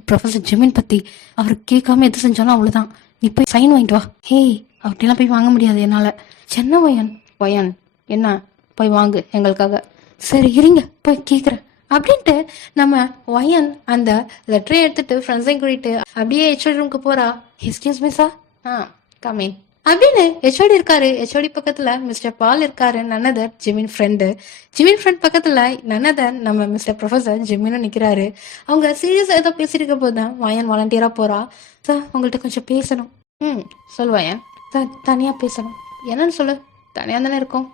ப்ரொஃபசர் ஜெமின் பத்தி, அவர் கேட்காம எது செஞ்சாலும் அவ்வளவுதான், நீ போய் சைன் வாங்கிட்டு வா. ஹே அவர்கிட்டலாம் போய் வாங்க முடியாது என்னால. சென்ன வயன் என்ன போய் வாங்கு எங்களுக்காக. சரி இருங்க போய் கேக்குறேன் அப்படின்ட்டு நம்ம வயன் அந்த லெட்டரை எடுத்துட்டு ஃப்ரெண்ட்ஸையும் கூட்டிட்டு அப்படியே ஹெச்ஓடி ரூமுக்கு போறா. எக்ஸ்கியூஸ் மீ சார், கமிங் அப்படின்னு ஹெச்ஓடி இருக்காரு. ஹெச்ஓடி பக்கத்துல மிஸ்டர் பால் இருக்காரு, நன்னதர் ஜிமின் ஃப்ரெண்டு. ஜிமின் ஃப்ரெண்ட் பக்கத்துல நன்னதர் நம்ம மிஸ்டர் ப்ரொஃபசர் ஜிமினும் நிக்கிறாரு. அவங்க சீரியஸா ஏதோ பேசிருக்க போதுதான் வயன் வாலண்டியரா போறா. சார் உங்கள்கிட்ட கொஞ்சம் பேசணும். சொல் வயன். சார் தனியா பேசணும். என்னன்னு சொல்லு. தனியா தானே இருக்கோம்.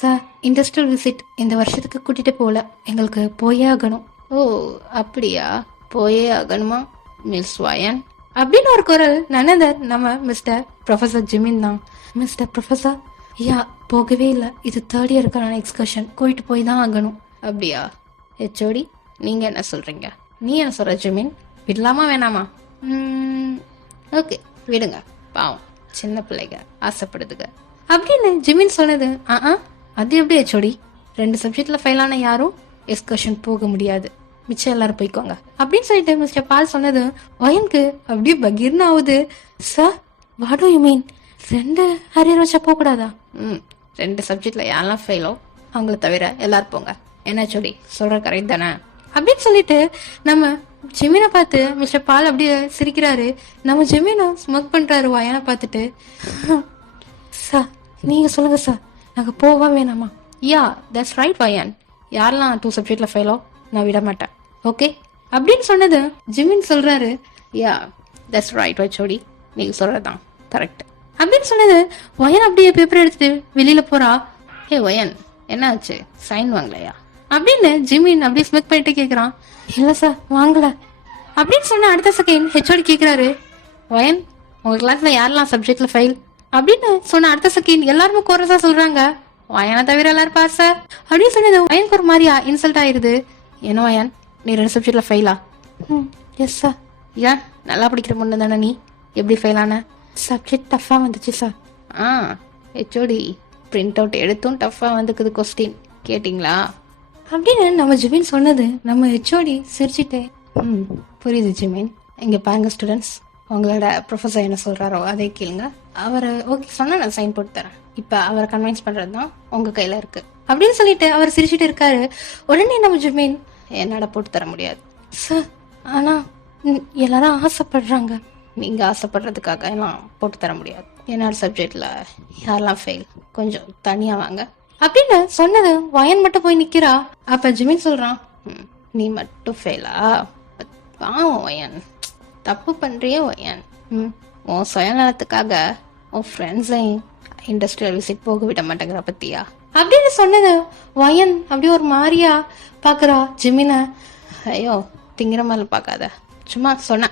சார் இண்டஸ்ட்ரியல் விசிட் இந்த வருஷத்துக்கு கூட்டிட்டு போகல, எங்களுக்கு போயே ஆகணும். ஓ அப்படியா, போயே ஆகணுமா மிஸ் வயன் அப்படின்னு ஒரு குரல். நனதர் நம்ம மிஸ்டர் ப்ரொஃபசர் ஜிமின் தான். மிஸ்டர் ப்ரொஃபசர் போகவே இல்லை, இது 3rd இயருக்கான எக்ஸ்கர்ஷன், கூட்டிட்டு போய் தான் ஆகணும். அப்படியா ஹெச்ஓடி, நீங்க என்ன சொல்றீங்க? நீ என்ன சொல்ற ஜிமின், விடலாமா வேணாமா? ஓகே விடுங்க, பாவம் சின்ன பிள்ளைங்க ஆசைப்படுதுங்க அப்படின்னு ஜிமின் சொன்னது. அது எப்படி ஹெச்ஓடி, 2 சப்ஜெக்ட்ல ஃபெயில் ஆன யாரும் எக்ஸ்கர்ஷன் போக முடியாது, மிச்சம் எல்லாரும் போய்க்கோங்க அப்படின்னு சொல்லிட்டு மிஸ்டர் பால் சொன்னது வயனுக்கு அப்படியே பகீர்னு ஆகுது. Sir what to you mean, 2 arrear வச்சா போக கூடாதா? 2 சப்ஜெக்ட்ல யாரெல்லாம் ஃபெயிலோ அவங்கள தவிர எல்லாரும் போங்க. என்ன ஹெச்ஓடி சொல்ற கரெக்ட் தானே அப்படின்னு சொல்லிட்டு நம்ம ஜெமீனை பார்த்து மிஸ்டர் பால் அப்படியே சிரிக்கிறாரு. நம்ம ஜெமீனும் ஸ்மோக் பண்றாரு வயனை பார்த்துட்டு. சார் நீங்க சொல்லுங்க சார், நாங்க போவா வேணாமா? யா தட்ஸ் ரைட் வயன், யாரெல்லாம் 2 சப்ஜெக்ட்ல ஃபெயிலோ நான் விட மாட்டேன், ஓகே அப்படின்னு சொன்னது ஜிமின் சொல்றாரு. யா தட்ஸ் ரைட் ஹெச்ஓடி, நீங்க சொல்றதுதான் கரெக்ட் அப்படின்னு சொன்னது. வயன் அப்படியே பேப்பர் எடுத்துட்டு வெளியில போறா. ஹே வயன் என்ன ஆச்சு, சைன் வாங்கலையா அப்படின்னு ஜிமின் அப்படியே ஸ்மெக் பண்ணிட்டு கேக்குறான். இல்ல சார் வாங்கல அப்படின்னு சொன்ன அடுத்த செகண்ட் ஹெச்ஓடி கேக்குறாரு. வயன் உங்க கிளாஸ்ல யாரெல்லாம் சப்ஜெக்ட்ல ஃபெயில் அப்படின்னு சொன்ன அடுத்த செகண்ட் எல்லாருமே கோரஸா சொல்றாங்க வயனை தவிர எல்லாரும் பாஸ் சார் அப்படின்னு சொன்னது வயனுக்கு ஒரு மாதிரியா இன்சல்ட் ஆயிருது. என்ன வயன் நீ 2 சப்ஜெக்ட்ல ஃபெயிலா? Yes sir. ஏன் நல்லா படிக்கிற பொண்ணு தானே நீ, எப்படி ஃபெயில் ஆன? சப்ஜெக்ட் டஃபா வந்துச்சு சார். ஹெச்ஓடி பிரிண்ட் அவுட் எடுத்தும் டஃபா வந்துக்குது, கொஸ்டின் கேட்டிங்களா அப்படின்னு நம்ம ஜிமின் சொன்னது. நம்ம ஹெச்ஓடி சிரிச்சுட்டே புரியுது ஜிமின், இங்க பாருங்க ஸ்டூடெண்ட்ஸ், உங்களோட ப்ரொஃபஸர் என்ன சொல்றாரோ அதை கேளுங்க, அவர் ஓகே சொன்னா நான் சைன் போட்டு தரேன், இப்ப அவரை கன்வின்ஸ் பண்றது தான் உங்க கையில இருக்கு அப்படின்னு சொல்லிட்டு அவர் சிரிச்சுட்டு இருக்காரு. உடனே நம்ம ஜிமின் என்னால போட்டு தர முடியாது சார், ஆனா எல்லாரும் ஆசைப்படுறாங்க, நீங்க ஆசைப்படுறதுக்காக எல்லாம் போட்டு தர முடியாது, என்னோட சப்ஜெக்ட்ல யாரெல்லாம் ஃபெயில் கொஞ்சம் தனியா வாங்க அப்படின்னு சொன்னது. வயன் மட்டும் போய் நிக்கிறா. அப்ப ஜிமின் சொல்றான், நீ மட்டும் ஃபெயிலா, பாவம் வயன், தப்பு பண்றியே வயன், உன் சுயநலத்துக்காக உன் ஃப்ரெண்ட்ஸையும் இண்டஸ்ட்ரியல் விசிட் போக விட மாட்டேங்கிற பத்தியா அப்படின்னு சொன்னது. வயன் அப்படியே ஒரு மாதிரியா பாக்குறா ஜிமின. ஐயோ திங்கிற மாதிரி பார்க்காத, சும்மா சொன்ன,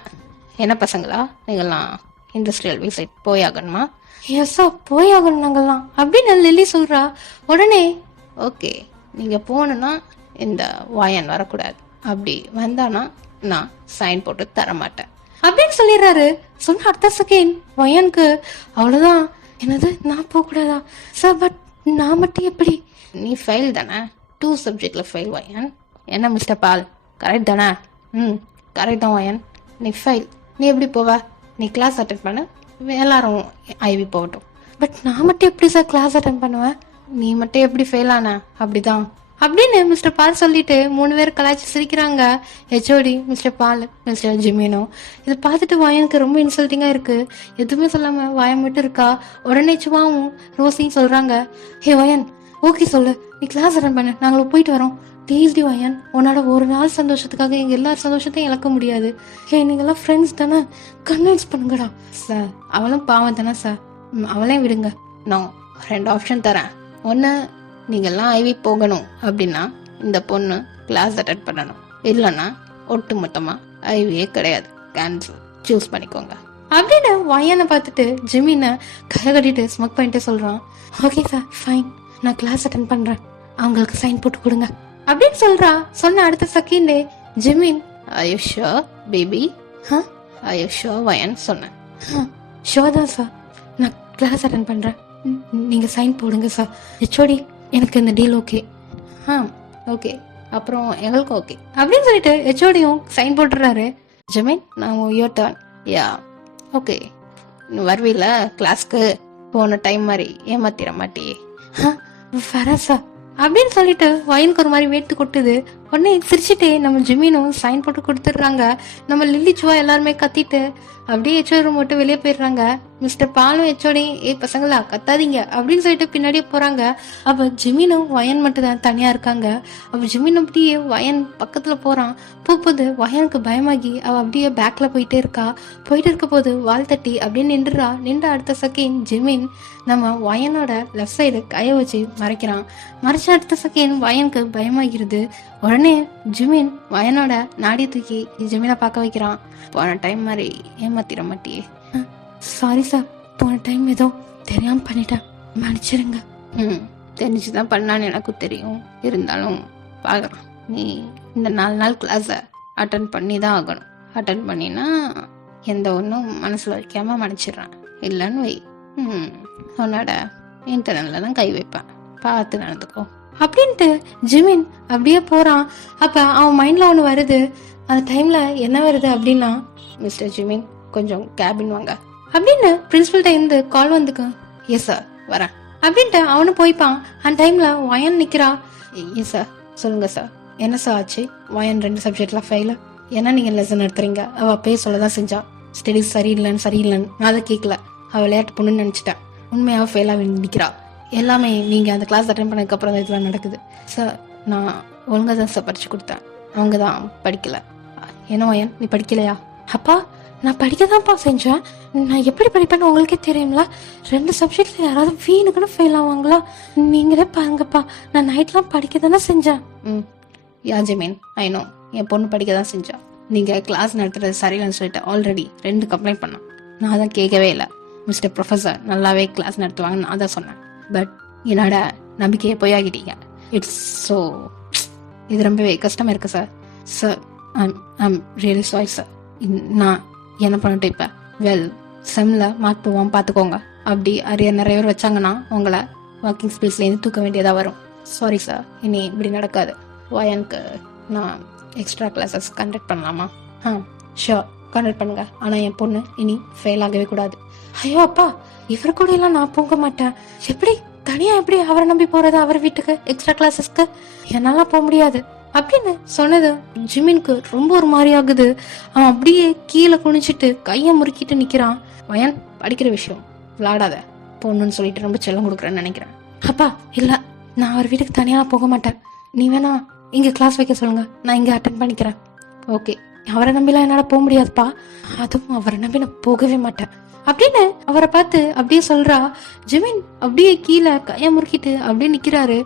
என்ன பசங்களா நீங்கள்லாம் இண்டஸ்ட்ரியல் விசிட் போயாகணுமா? எஸ்ஸா போயாகணும் நாங்கள்லாம் அப்படின்னு லில்லி சொல்றா. உடனே ஓகே நீங்க போகணுன்னா இந்த வயன் வரக்கூடாது, அப்படி வந்தானா நான் சைன் போட்டு தர மாட்டேன் அப்படின்னு சொல்லிடுறாரு. சொன்ன அடுத்த செகண்ட் வயனுக்கு அவ்வளவுதான், என்னது நான் போக கூடாதா சார், பட் நான் மட்டும் எப்படி, நீ ஃபெயில் தானே, 2 சப்ஜெக்ட்ல ஃபெயில் வயன். என்ன மிஸ்டர் பால் கரெக்ட் தானே? கரெக்ட் தான் வயன், நீ ஃபெயில், நீ எப்படி போவ, நீ கிளாஸ் அட்டென்ட் பண்ண, எல்லாரும் ஐவி போகட்டும், பட் நான் மட்டும் எப்படி சார் கிளாஸ் அட்டென்ட் பண்ணுவேன், நீ மட்டும் எப்படி ஃபெயில் ஆன அப்படிதான் அப்படின்னு மிஸ்டர் பால் சொல்லிட்டு 3 பேர் கலாய்ச்சி சிரிக்கிறாங்க. ஹெச்ஓடி, மிஸ்டர் பால், மிஸ்டர் ஜிமினோ. இதை பார்த்துட்டு வயனுக்கு ரொம்ப இன்சல்ட்டிங்கா இருக்கு. எதுவுமே சொல்லாம வாயம் மட்டும் இருக்கா. உடனே சும்மாவும் ரோசியும் சொல்றாங்க, ஹே வயன் ஓகே சொல்லு, நீ கிளாஸ் அட்டென்ட் பண்ணு, நாங்களும் போயிட்டு வரோம். ப்ளீஸ் டி வயன், உன்னோட ஒரு நாள் சந்தோஷத்துக்காக எங்க எல்லா சந்தோஷத்தையும் இழக்க முடியாது. ஹே நீங்கெல்லாம் ஃப்ரெண்ட்ஸ் தானே, கன்வின்ஸ் பண்ணுங்கடா சார். அவளும் பாவம் தானே சார், அவளையும் விடுங்க. நான் 2 ஆப்ஷன் தரேன், ஒன்று நீங்கள்லாம் ஐவி போகணும் அப்படின்னா இந்த பொண்ணு கிளாஸ் அட்டென்ட் பண்ணணும், இல்லைன்னா ஒட்டு மொத்தமாக ஐவியே கிடையாது, கேன்சல், சூஸ் பண்ணிக்கோங்க அப்படின்னு வயனை பார்த்துட்டு ஜிமினை கையை கட்டிட்டு ஸ்மோக் பண்ணிட்டு சொல்கிறான். ஓகே சார், ஃபைன், நான் கிளாஸ் அட்டென்ட் பண்ணுறேன், அவங்களுக்கு சைன் போட்டு கொடுங்க அப்படின்னு சொல்கிறா. சொன்ன அடுத்த செகண்டே ஜிமின் ஐயோ ஷோ பேபி, ஐயோ ஷோ வயன் சொன்னேன். ஷோ தான் சார், நான் கிளாஸ் அட்டென்ட் பண்ணுறேன், நீங்கள் சைன் போடுங்க சார். ஹெச்ஓடி எனக்கு இந்த டீல் ஓகே. ஓகே, அப்புறம் எங்களுக்கு ஓகே அப்படின்னு சொல்லிட்டு ஹெச்ஓடியும் சைன் போட்டுறாரு. ஜிமின், நான் யுவர் டர்ன். யா ஓகே, வருவில்ல கிளாஸ்க்கு, போன டைம் மாதிரி ஏமாத்திர மாட்டியே. வரேன் சார் அப்படின்னு சொல்லிட்டு வயனுக்கு ஒரு மாதிரி வேட்டு கொட்டுது. உடனே சிரிச்சுட்டே நம்ம ஜிமினும் சைன் போட்டு கொடுத்துட்றாங்க. நம்ம லில்லி சுவா எல்லாருமே கத்திட்டு அப்படியே ஹெச்ஓடி மட்டும் வெளியே போயிடுறாங்க. மிஸ்டர் பாலும் ஹெச்ஓடி பசங்களா கத்தாதீங்க அப்படின்னு சொல்லிட்டு பின்னாடியே போறாங்க. அப்ப ஜிமினும் வயன் மட்டும் தான் தனியா இருக்காங்க. அப்ப ஜிமின் அப்படியே வயன் பக்கத்துல போறான். போகுது வயனுக்கு பயமாகி அவ அப்படியே பேக்ல போயிட்டே இருக்கா. போயிட்டு இருக்க போது வால் தட்டி அப்படியே நின்றுறா. நின்று அடுத்த செகண்ட் ஜிமின் நம்ம வயனோட லெஃப்ட் சைடு கையை வச்சு மறைக்கிறான். மறைச்ச அடுத்த செகண்ட் வயனுக்கு பயமாகிறது. உடனே ஜிமின் வயனோட நாடி தூக்கி ஜிமினை பார்க்க வைக்கிறான். போன டைம் மாதிரி ஏமாத்திர மாட்டியே. சாரி சார், போன டைம் ஏதோ தெரியாம பண்ணிட்டேன், மன்னிச்சிருங்க. தெரிஞ்சுதான் பண்ணான்னு எனக்கும் தெரியும், இருந்தாலும் பார்க்கலாம். நீ இந்த 4 நாள் கிளாஸை அட்டன் பண்ணி தான் ஆகணும். அட்டன் பண்ணினா எந்த ஒன்றும் மனசில் வைக்காம மன்னிச்சிடுறேன், இல்லைன்னு வை, உன்னோட இன்டர்னல்ல தான் கை வைப்பேன், பார்த்து நடந்துக்கோ அப்படின்ட்டு ஜிமின் அப்படியே போறான். அப்ப அவன் மைண்ட்ல ஒன்று வருது. அந்த டைம்ல என்ன வருது அப்படின்னா, மிஸ்டர் ஜிமின் கொஞ்சம் கேபின் வாங்க அப்படின்னு பிரின்சிபல்கிட்ட இருந்து கால் வந்துக்கு. எஸ் சார் வரேன் அப்படின்ட்டு அவனும் போய்ப்பான். அந்த டைம்ல வயன் நிக்கிறா. எஸ் சார் சொல்லுங்க சார், என்ன சார் ஆச்சு? வயன் 2 சப்ஜெக்ட்ல ஃபெயில, ஏன்னா நீங்க லெசன் எடுத்துறீங்க. அவ அப்பயே சொல்லதான் செஞ்சா ஸ்டடிஸ் சரியில்லைன்னு. நான் அதை கேட்கல, அவ விளையாட்டு பொண்ணுன்னு நினைச்சிட்டேன். உண்மையாக ஃபெயிலாக நிற்கிறா. எல்லாமே நீங்கள் அந்த கிளாஸ் அட்டென்ட் பண்ணதுக்கப்புறம் தான் இதெல்லாம் நடக்குது சார். நான் ஒழுங்காக தான் சார் படித்து கொடுத்தேன், அவங்க தான் படிக்கலை. என்ன வயன், நீ படிக்கலையா? அப்பா நான் படிக்க தான்ப்பா செஞ்சேன், நான் எப்படி படிப்பேன்னு உங்களுக்கே தெரியுங்களா? 2 சப்ஜெக்ட்ல யாராவது வீணுக்குன்னு ஃபெயில் ஆவாங்களா? நீங்களே பாருங்கப்பா, நான் நைட்லாம் படிக்க தானே செஞ்சேன். யா ஜிமின், ஐநோ, என் பொண்ணு படிக்க தான் செஞ்சா. நீங்கள் கிளாஸ் நடத்துறது சரியில்லைன்னு சொல்லிட்டு ஆல்ரெடி 2 கம்ப்ளைண்ட் பண்ணேன். நான் அதான் கேட்கவே இல்லை. மிஸ்டர் ப்ரொஃபஸர் நல்லாவே கிளாஸ் நடத்துவாங்கன்னு நான் தான் சொன்னேன். பட் என்னோட நம்பிக்கையை போயாகிட்டீங்க. இட்ஸ் ஸோ, இது ரொம்பவே கஷ்டமாக இருக்குது sir. Sir I'm really sorry sir. நான் என்ன பண்ணிட்டு இப்போ செம்மில் மார்க் போவான் பார்த்துக்கோங்க. அப்படி அரியர் நிறைய பேர் வச்சாங்கன்னா உங்களை வாக்கிங் ஸ்பேஸ்லேருந்து தூக்க வேண்டியதாக வரும். சாரி சார், இனி இப்படி நடக்காது. வயனுக்கு நான் எக்ஸ்ட்ரா கிளாஸஸ் கண்டக்ட் பண்ணலாமா? ஷியோர் கண்டக்ட் பண்ணுங்க. ஆனால் என் பொண்ணு இனி ஃபெயில் ஆகவே கூடாது. ஐயோ அப்பா, இவர் கூட எல்லாம் நான் போக மாட்டேன். எப்படி தனியா எப்படி அவரை நம்பி போறது அவர் வீட்டுக்கு எக்ஸ்ட்ரா கிளாஸஸ்க்கு? என்னால போக முடியாது அப்படின்னு சொன்னது ஜிமினுக்கு ரொம்ப ஒரு மாதிரி ஆகுது. அவன் அப்படியே கீழே குனிச்சிட்டு கையை முறுக்கிட்டு நிக்கிறான். வயன், படிக்கிற விஷயம் விளையாடாத, பொண்ணுன்னு சொல்லிட்டு ரொம்ப செல்லம் கொடுக்குறேன்னு நினைக்கிறேன். அப்பா இல்ல, நான் அவர் வீட்டுக்கு தனியா போக மாட்டேன். நீ வேணா இங்க கிளாஸ் வைக்க சொல்லுங்க, நான் இங்க அட்டென்ட் பண்ணிக்கிறேன். ஓகே, அவரை நம்பிலாம் என்னால போக முடியாதுப்பா, அதுவும் அவரை நம்பி நான் போகவே மாட்டேன் அப்படின்னு அவரை பார்த்து அப்படியே சொல்றா. ஜிமின் அப்படியே கீழே கையை முறுக்கிட்டு அப்படியே நிக்கிறாரு.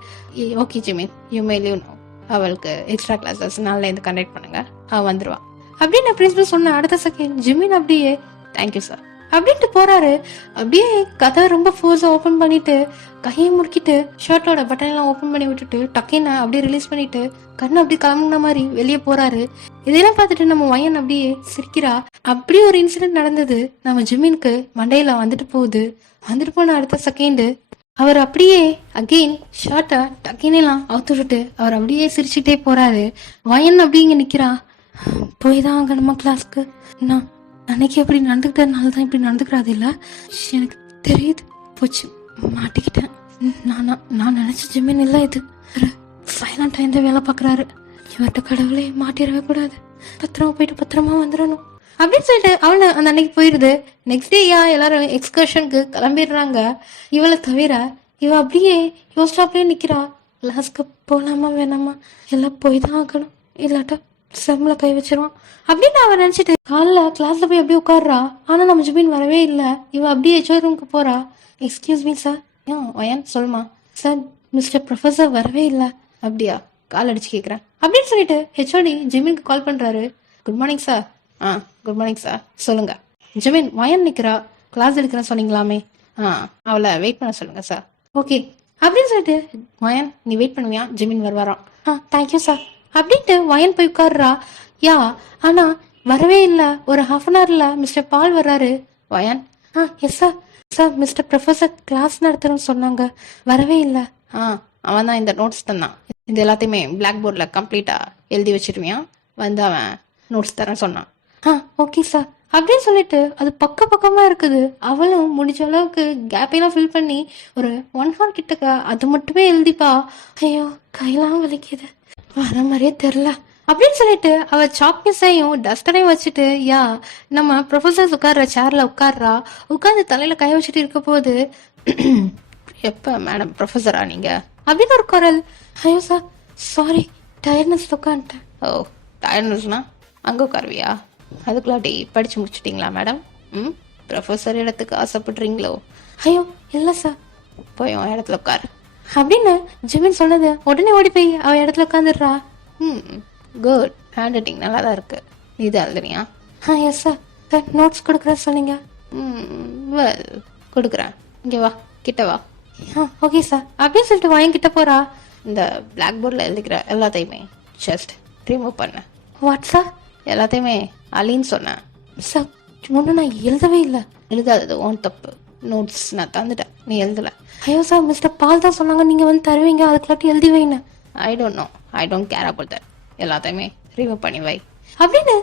Okay Jimin, you may leave no. அவளுக்கு எக்ஸ்ட்ரா கிளாஸஸ் நாளில் இருந்து கண்டக்ட் பண்ணுங்க, அவள் வந்துடுவா அப்படின்னு பிரின்சிபல் சொன்ன அடுத்த செகண்ட் ஜிமின் அப்படியே தேங்க்யூ சார் அப்படின்ட்டு போறாரு. அப்படியே கதை ரொம்ப ஃபோர்ஸா ஓப்பன் பண்ணிட்டு கையை முறுக்கிட்டு ஷர்ட்டோட பட்டன் எல்லாம் ஓப்பன் பண்ணி விட்டுட்டு டக்கின்னு அப்படியே ரிலீஸ் பண்ணிட்டு கண்ணு அப்படியே கிளம்புன மாதிரி வெளியே போறாரு. இதெல்லாம் பார்த்துட்டு நம்ம வயன் அப்படியே சிரிக்கிறா. அப்படியே ஒரு இன்சிடென்ட் நடந்தது நம்ம ஜிமினுக்கு மண்டையில வந்துட்டு போன அடுத்த செகண்ட் அவர் அப்படியே அகெயின் ஷர்ட்டை டக்கினெல்லாம் அவுத்து விட்டுட்டு அவர் அப்படியே சிரிச்சுட்டே போறாரு. வயன் அப்படி இங்க நிக்கிறா. போய் தான் ஆகணுமா கிளாஸ்க்கு? நான் அன்னைக்கு அப்படி நடந்துக்கிட்டதுனால தான் இப்படி நடந்துக்கிறாது இல்ல, எனக்கு தெரியுது. போச்சு, மாட்டிக்கிட்டேன். நான் நினைச்ச ஜிமின் இல்ல, இது சைலண்டா இந்த வேலை பாக்குறாரு. இவர்கிட்ட கடவுளே மாட்டிடவே கூடாது, பத்திரமா போயிட்டு பத்திரமா வந்துடணும் அப்படின்னு சொல்லிட்டு அவளை அந்த அன்னைக்கு போயிடுது. நெக்ஸ்ட் டே எல்லாரும் எக்ஸ்கர்ஷனுக்கு கிளம்பிடுறாங்க. இவளை தவிர இவ அப்படியே யோசிச்சாப்லயே நிக்கிறா. கிளாஸ்க்கு போகலாமா வேணாமா, எல்லாம் போய் தான் ஆகணும், இல்லாட்டா செம்ல கை வச்சிருவான் அப்படின்னு அவன் நினைச்சிட்டு காலைல கிளாஸ்ல போய் அப்படியே உட்காடுறா. ஆனா நம்ம ஜிமின் வரவே இல்லை. இவ அப்படியே ஹெச்ஓ ரூமுக்கு போறா. Excuse me sir. வயன் சொல்லுமா சார், மிஸ்டர் ப்ரொஃபஸர் வரவே இல்லை. அப்படியா, கால் அடிச்சு கேட்குறேன் அப்படின்னு சொல்லிட்டு ஹெச்ஓடி ஜிமினுக்கு கால் பண்ணுறாரு. Good morning sir. Good morning sir, சொல்லுங்க. ஜிமின் வயன் நிற்கிறா, கிளாஸ் எடுக்கிறேன்னு சொன்னீங்களாமே. அவளை வெயிட் பண்ண சொல்லுங்க சார். ஓகே அப்படின்னு சொல்லிட்டு வயன் நீ வெயிட் பண்ணுவியா, ஜிமின் வருவாராம். தேங்க்யூ சார் அப்படின்ட்டு வயன் போய் உட்கார்றா. யா ஆனா வரவே இல்லை. ஒரு ஹாஃப் அன் ஹவர்ல மிஸ்டர் பால் வர்றாரு. வயன் yes sir. Sir mister professor class நடத்துறேன்னு சொன்னாங்க, வரவே இல்லை. அவன் தான் இந்த நோட்ஸ் தந்தான். இது எல்லாத்தையுமே பிளாக் போர்டில் கம்ப்ளீட்டாக எழுதி வச்சிருவியான், வந்து அவன் நோட்ஸ் தரேன்னு சொன்னான். ஓகே சார் அப்படின்னு சொல்லிட்டு அது பக்கமாக இருக்குது. அவளும் முடிஞ்ச அளவுக்கு கேப்பையெல்லாம் ஃபில் பண்ணி ஒரு 1 hour கிட்டக்க அது மட்டுமே எழுதிப்பா. ஐயோ கையெல்லாம் வலிக்குது, வர மாதிரியே தெரில அப்படின்னு சொல்லிட்டு அவ சாக்பீஸையும் டஸ்டரையும் வச்சுட்டு யா நம்ம ப்ரொஃபஸர்ஸ் உட்கார்ற சேர்ல உட்கார்றா. உட்காந்து தலையில கை வச்சுட்டு இருக்க போது எப்ப மேடம் ப்ரொஃபஸரா நீங்க அப்படின்னு ஒரு குரல். ஐயோ சார் சாரி, டயர்ட்னஸ் உட்காந்துட்டேன். ஓ டயர்ட்னஸ்னா அங்கே உட்காருவியா? அதுக்குள்ளாட்டி படிச்சு முடிச்சிட்டிங்களா மேடம்? ப்ரொஃபஸர் இடத்துக்கு ஆசைப்படுறீங்களோ? ஐயோ இல்லை சார். போய் அவன் இடத்துல உட்காரு அப்படின்னு ஜிமின் சொன்னது உடனே ஓடி போய் அவ இடத்துல உட்காந்துடுறா. குட், ஹேண்ட் ரைட்டிங் நல்லா தான் இருக்கு. இது எழுதுனியா? Yes sir. சார் நோட்ஸ் கொடுக்குறேன் சொன்னீங்க. வெல் கொடுக்குறேன், இங்கே வா, கிட்ட வா. ஓகே சார் அப்படின்னு சொல்லிட்டு வாங்கிக்கிட்ட போறா. இந்த பிளாக் போர்டில் எழுதிக்கிற எல்லாத்தையுமே ஜஸ்ட் ரிமூவ் பண்ண. What sir? எல்லாத்தையுமே அலின்னு சொன்னேன் சார். ஒன்றும் நான் எழுதவே இல்லை. எழுதாதது உன் தப்பு. நோட்ஸ் நான் தந்துட்டேன், நீ எழுதலை. ஐயோ சார் மிஸ்டர் பால் தான் சொன்னாங்க நீங்கள் வந்து தருவீங்க, அதுக்குள்ளாட்டி எழுதி வைங்க. I don't know, I don't care about that. எல்லாத்தையுமே ரிமூவ் பண்ணி வை அப்படின்னு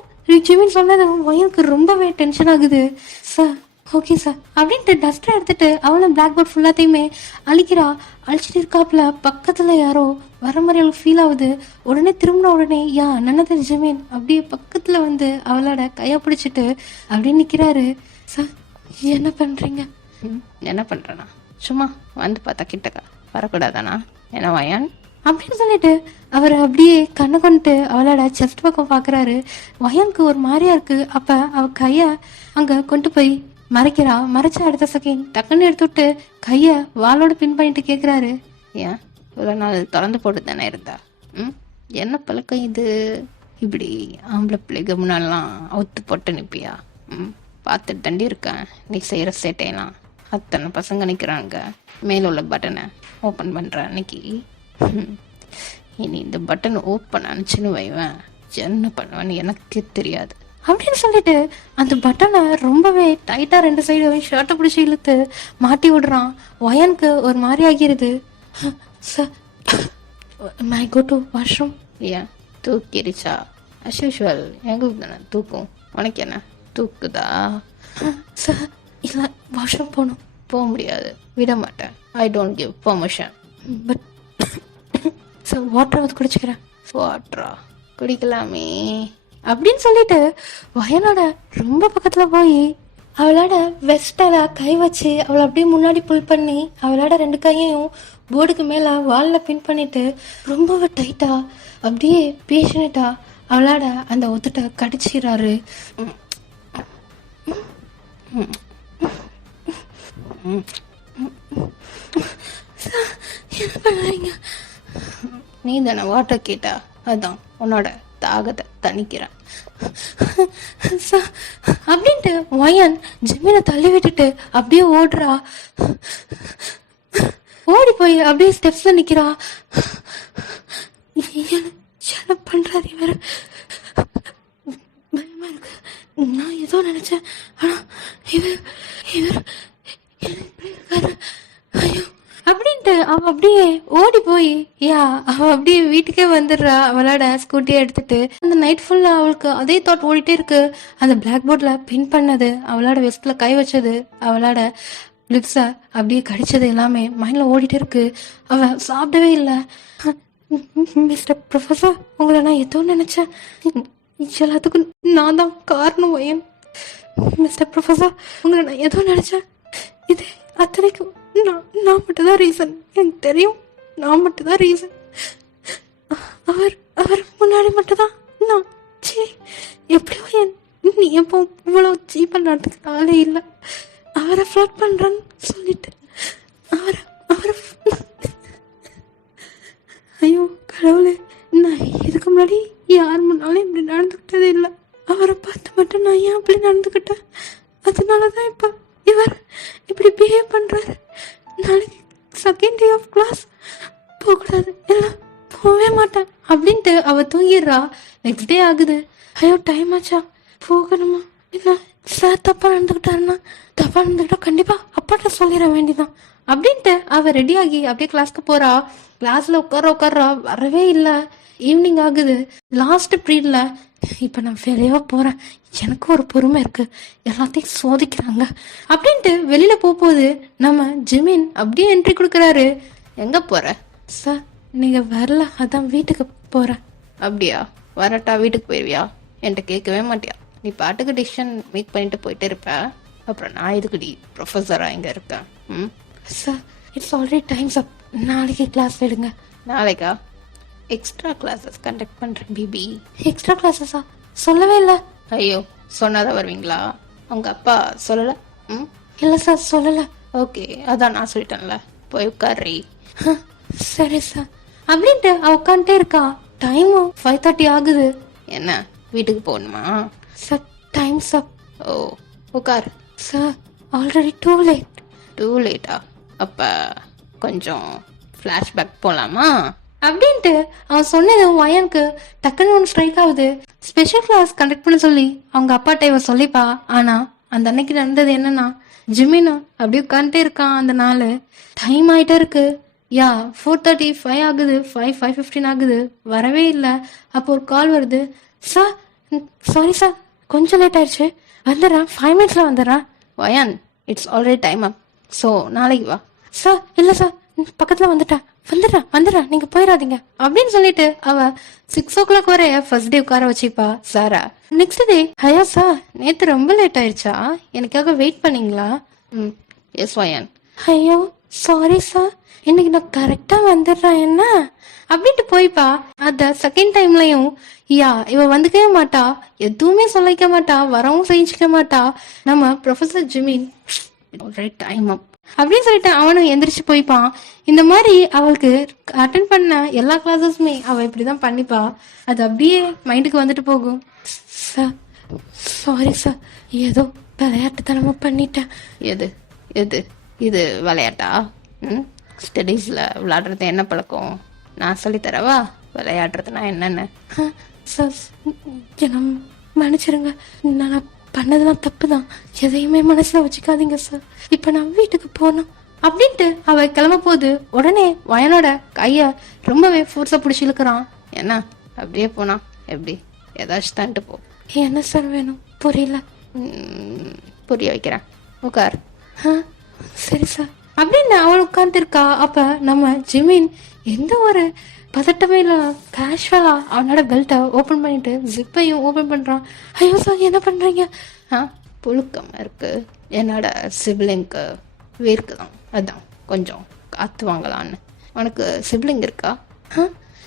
ஜிமின் சொன்னது வயலுக்கு ரொம்பவே டென்ஷன் ஆகுது. சார் ஓகே சார் அப்படின்ட்டு டஸ்டர் எடுத்துட்டு அவளும் பிளாக் போர்ட் ஃபுல்லாத்தையுமே அழிக்கிறா. அழிச்சிட்டு இருக்காப்புல பக்கத்துல யாரோ வர மாதிரி அவளுக்கு ஃபீல் ஆகுது. உடனே திரும்பின உடனே யா நன்னது ஜிமின் அப்படியே பக்கத்துல வந்து அவளோட கையை பிடிச்சிட்டு அப்படியே நிக்கிறாரு. சார் என்ன பண்றீங்க? என்ன பண்றேனா? சும்மா வந்து பார்த்தா கிட்டக்கா வரக்கூடாதானா என்ன வயன் அப்படின்னு சொல்லிட்டு அவர் அப்படியே கண்ணை கொண்டுட்டு அவளோட செஸ்ட் பக்கம் பாக்குறாரு. வயனுக்கு ஒரு மாதிரியா இருக்கு. அப்ப அவ கைய அங்க கொண்டு போய் மறைக்கிறா. மறைச்ச அடுத்த செகண்ட் டக்குன்னு எடுத்து விட்டு கைய வாளோட பின் பண்ணிட்டு கேக்குறாரு. ஏன் இவ்வளவு நாள் திறந்து போட்டு தானே இருந்தா? என்ன பழக்கம் இது? இப்படி ஆம்பளை பிள்ளைக்கு முன்னாலாம் அவுத்து போட்டு நிற்பியா? பார்த்துட்டு தண்டி இருக்கேன் நீ செய்யற சேட்டையெல்லாம். அத்தனை பசங்க நிற்கிறாங்க, மேல உள்ள பட்டனை ஓப்பன் பண்ற அன்னைக்கு இனி இந்த பட்டன் ஓப்பன் ஆனிச்சுன்னு வைவேன், என்ன பண்ணுவேன்னு எனக்கே தெரியாது அப்படின்னு சொல்லிட்டு அந்த பட்டனை ரொம்பவே டைட்டா 2 சைடும் ஷர்ட்டை பிடிச்சி இழுத்து மாட்டி விடுறான். வயனுக்கு ஒரு மாதிரி ஆகிருது. Sir my go to washroom. ஏன் தூக்கிருச்சா? அஸ் யூஷுவல் எங்களுக்கு தானே தூக்கும், உனக்கு என்ன தூக்குதா? சார் இல்லை, வாஷ்ரூம் போகணும். போக முடியாது, விட மாட்டேன். I don't give permission. But sir water வந்து குடிச்சுக்கிறேன். வாட்டரா? குடிக்கலாமே அப்படின்னு சொல்லிட்டு வயனோட ரொம்ப பக்கத்துல போய் அவளோட வெஸ்டால கை வச்சு அவளை அப்படியே முன்னாடி புல் பண்ணி அவளோட 2 கையையும் போர்டுக்கு மேல வால்ல பின் பண்ணிட்டு ரொம்பவே டைட்டா அப்படியே பேஷனட்டா அவளோட அந்த ஒத்துட்ட கடிச்சிடறாரு. என்ன பண்றீங்க? நீ தானே வாட்டர் கேட்டா, அதான் உன்னோட தாகத்தை தணிக்கிறேன் அப்படின்ட்டு வயன் ஜிமினை தள்ளி விட்டுட்டு அப்படியே ஓடுறா. ஓடி போய் அப்படியே ஸ்டெப்ஸ்ல நிக்கிறா. என்ன பண்றாரு இவர்? பயமா இருக்கு. நான் ஏதோ நினைச்சேன், ஆனா இவர் ஐயோ அப்படின்ட்டு அவ அப்படியே ஓடி போய் அவ அப்படியே வீட்டுக்கே வந்துடுறா. அவளோட ஸ்கூட்டியை எடுத்துட்டு அந்த நைட் ஃபுல்லா அவளுக்கு அதே தாட் ஓடிட்டே இருக்கு. அந்த பிளாக் போர்ட்ல பின் பண்ணது, அவளோட வெஸ்ட்ல கை வச்சது, அவளோட லிப்ஸ அப்படியே கடிச்சது எல்லாமே மைண்ட்ல ஓடிட்டே இருக்கு. அவ சாப்பிடவே இல்லை. மிஸ்டர் ப்ரொஃபஸர் உங்களை நான் ஏதோ நினைச்சேன், எல்லாத்துக்கும் நான் தான் காரணம் வயன். மிஸ்டர் ப்ரொஃபஸர் உங்களை நான் ஏதோ நினைச்சேன், இது அத்தனைக்கும் நான் மட்டும்தான் ரீசன். எனக்கு தெரியும், நான் மட்டும்தான் ரீசன். அவர் முன்னாடி மட்டும்தான் நான் எப்படியோ நீ எப்போ இவ்வளோ சீப்பாக நடத்துக்கிற ஆளே இல்லை. அவரை ஃப்ளட் பண்ணுறேன்னு சொல்லிட்டு அவரை பண்றாரு. நாளைக்கு செகண்ட் டே ஆஃப் கிளாஸ் போகக்கூடாது, இல்லை போகவே மாட்டேன் அப்படின்ட்டு அவ தூங்கிடுறா. நெக்ஸ்ட் டே ஆகுது. ஐயோ டைம் ஆச்சா, போகணுமா? இல்லை சார் தப்பா நடந்துக்கிட்டா கண்டிப்பா அப்பாட்ட சொல்லிட வேண்டிதான் அப்படின்ட்டு அவ ரெடி ஆகி அப்படியே கிளாஸ்க்கு போறா. கிளாஸ்ல உட்கார்றா, வரவே இல்லை. ஈவினிங் ஆகுது. லாஸ்ட் பீரியட்ல இப்ப நான் வெளியே போறேன், எனக்கு ஒரு பொறுமை இருக்கு, எல்லாத்தையும் சோதிக்கிறாங்க அப்படின்ட்டு வெளியில போகுது. நம்ம ஜிமின் அப்படியே என்ட்ரி கொடுக்குறாரு. எங்க போற? சார் நீங்க வரல, அதான் வீட்டுக்கு போறேன். அப்படியா? வரட்டா வீட்டுக்கு போயிருவியா? என்கிட்ட கேட்கவே மாட்டியா? நீ பாட்டுக்கு டிசிஷன் மேக் பண்ணிட்டு போயிட்டே இருப்ப. அப்புறம் நான் இதுக்குடி ப்ரொஃபஸரா இங்க இருக்கேன். சார் இட்ஸ் ஆல்ரெடி டைம்ஸ் அப், நாளைக்கு கிளாஸ் எடுங்க. நாளைக்கா? எக்ஸ்ட்ரா கிளாஸஸ் கண்டக்ட் பண்றேன் பிபி. எக்ஸ்ட்ரா கிளாஸஸா? சொல்லவே இல்லை. ஐயோ சொன்னாதான் வருவீங்களா? உங்க அப்பா சொல்லல? இல்லை சார் சொல்லல. ஓகே அதான் நான் சொல்லிட்டேன்ல, போய் உட்கார்றி. சரி சார் அப்படின்ட்டு அவ உட்காந்துட்டே இருக்கா. டைமும் 5:30 ஆகுது. என்ன வீட்டுக்கு போகணுமா? சார் டைம்ஸ் அப். ஓ உட்கார். சார் ஆல்ரெடி டூ லேட்டா? அப்ப கொஞ்சம் ஃப்ளாஷ்பேக் போலாமா அப்படின்ட்டு அவன் சொன்னது வயனுக்கு டக்குன்னு ஒன்று ஸ்ட்ரைக் ஆகுது. ஸ்பெஷல் கிளாஸ் கண்டக்ட் பண்ண சொல்லி அவங்க அப்பாட்ட இவ சொல்லிப்பா. ஆனா அந்த அன்னைக்கு நடந்தது என்னன்னா, ஜிமினும் அப்படியே உட்காந்துட்டே இருக்கான். அந்த நாள் டைம் ஆயிட்டே இருக்கு. 4:35 ஆகுது, 5:15 ஆகுது, வரவே இல்லை. அப்போ ஒரு கால் வருது. சார் சாரி சார், கொஞ்சம் லேட் ஆயிடுச்சு, வந்துடுறேன், 5 minutes வந்துடுறேன். வயான் it's already time up, so நாளைக்கு வா. சார் இல்லை சார், பக்கத்தில் வந்துடுறேன், நீங்கள் போயிடாதீங்க அப்படின்னு சொல்லிட்டு அவ 6 o'clock வரைய ஃபர்ஸ்ட் டே உட்கார வச்சுப்பா சாரா. நெக்ஸ்ட் டே, ஐயா சார் நேற்று ரொம்ப லேட் ஆயிடுச்சா, எனக்காக வெயிட் பண்ணீங்களா? S Wayan. ஐயோ சாரி சார், இன்னைக்கு நான் கரெக்டா வந்துடுறேன் என்ன அப்படின்ட்டு போய்ப்பா. அத செகண்ட் டைம்லயும் இவ வந்துக்கவே மாட்டா, எதுவுமே சொல்லிக்க மாட்டா, வரவும் செஞ்சுக்க மாட்டா. நம்ம ப்ரொஃபசர் ஜிமின் டைம் அப் அப்படின்னு சொல்லிட்டு அவனும் எந்திரிச்சு போய்ப்பான். இந்த மாதிரி அவளுக்கு அட்டென்ட் பண்ண எல்லா கிளாஸஸுமே அவ இப்படிதான் பண்ணிப்பா. அது அப்படியே மைண்டுக்கு வந்துட்டு போகும். சார் சாரி சார், ஏதோ விளையாட்டுத்தனமா பண்ணிட்டேன். எது எது இது விளையாட்டா? ஸ்டடீஸில் விளையாடுறது என்ன பழக்கம்? நான் சொல்லித்தரவா விளையாடுறதுனா என்னென்னு? சார் என்ன மன்னிச்சிருங்க, நான் பண்ணதெல்லாம் தப்பு தான், எதையுமே மனசில் வச்சுக்காதீங்க சார், இப்போ நான் வீட்டுக்கு போகணும் அப்படின்ட்டு அவ கிளம்ப போது உடனே வயனோட கையை ரொம்பவே ஃபோர்ஸாக பிடிச்சி இழுக்கிறான். என்ன அப்படியே போனா எப்படி? ஏதாச்சும் தான்ட்டு போ. என்ன சார் வேணும்? புரியல. புரிய வைக்கிறேன், உட்கார். சரி சார் அப்படின்னு அவள் உட்காந்துருக்கா. அப்ப நம்ம ஜிமின் எந்த ஒரு பதட்டமே இல்ல, கேஷுவலா அவனோட பெல்ட்டை ஓபன் பண்ணிட்டு ஜிப்பையும் ஓபன் பண்றான். ஐயோ சார் என்ன பண்றீங்க? புழுக்கம் இருக்கு, என்னோட சிப்ளிங்க்கு வேர்க்குதான், அதான் கொஞ்சம் காத்து வாங்கலான்னு. உனக்கு சிப்ளிங் இருக்கா?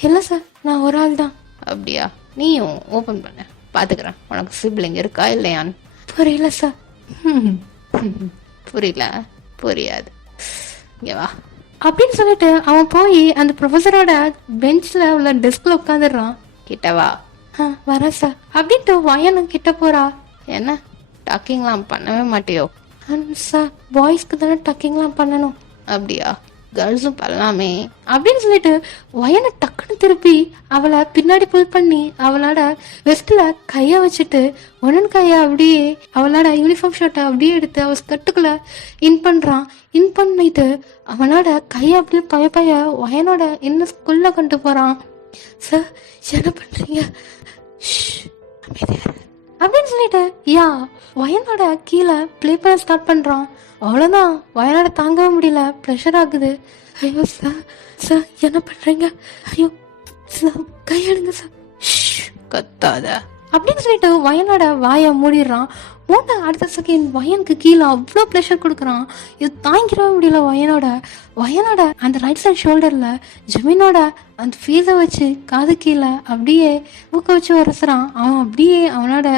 இல்லை சார், நான் ஒரு ஆள் தான். அப்படியா? நீயும் ஓபன் பண்ண பாத்துக்கிறேன், உனக்கு சிப்ளிங் இருக்கா இல்லையான்னு. புரியல சார். புரியல, புரியாது, இங்க வா அப்படின்னு சொல்லிட்டு அவன் போய் அந்த ப்ரொஃபஸரோட பெஞ்ச்ல உள்ள டெஸ்க்ல உட்காந்துடுறான். கிட்ட வா. வரேன் சார் அப்படின்ட்டு வயனும் கிட்ட போறா. என்ன டாக்கிங்லாம் பண்ணவே மாட்டியோ? சார் பாய்ஸ்க்கு தானே டாக்கிங்லாம் பண்ணணும். அப்படியா? கேர்ள்ஸும் பண்ணலாமே அப்படின்னு சொல்லிட்டு வயனை டக்குன்னு திருப்பி அவளை பின்னாடி புல் பண்ணி அவளோட வெஸ்ட்ல கைய வச்சுட்டு ஒன்னு கைய அப்படியே அவளோட யூனிஃபார்ம் ஷர்ட்டை அப்படியே எடுத்து அவ ஸ்கர்ட்டுக்குள்ள இன் பண்றான். இன் பண்ணிட்டு அவனோட கைய அப்படியே பய வயனோட என்ன ஸ்கூல்ல கொண்டு போறான். சார் என்ன பண்றீங்க அப்படின்னு சொல்லிட்டு வயனோட கீழே பிளே பண்ண ஸ்டார்ட் பண்றான். அவ்வளோதான், வயனோட தாங்கவே முடியல, ப்ரெஷர் ஆகுது. ஐயோ சார் சார் என்ன பண்றீங்க? ஐயோ சார் கையெடுங்க சார், கத்தாத அப்படின்னு சொல்லிட்டு வயனோட வாயை மூடிடுறான். மூட்டை அடுத்த செகண்ட் வயனுக்கு கீழே அவ்வளோ ப்ரெஷர் கொடுக்குறான். இது தாங்கிடவே முடியல வயனோட அந்த ரைட் சைட் ஷோல்டரில் ஜமீனோட அந்த ஃபீஸை வச்சு காது கீழே அப்படியே ஊக்க வச்சு வரசுறான். அவன் அப்படியே அவனோட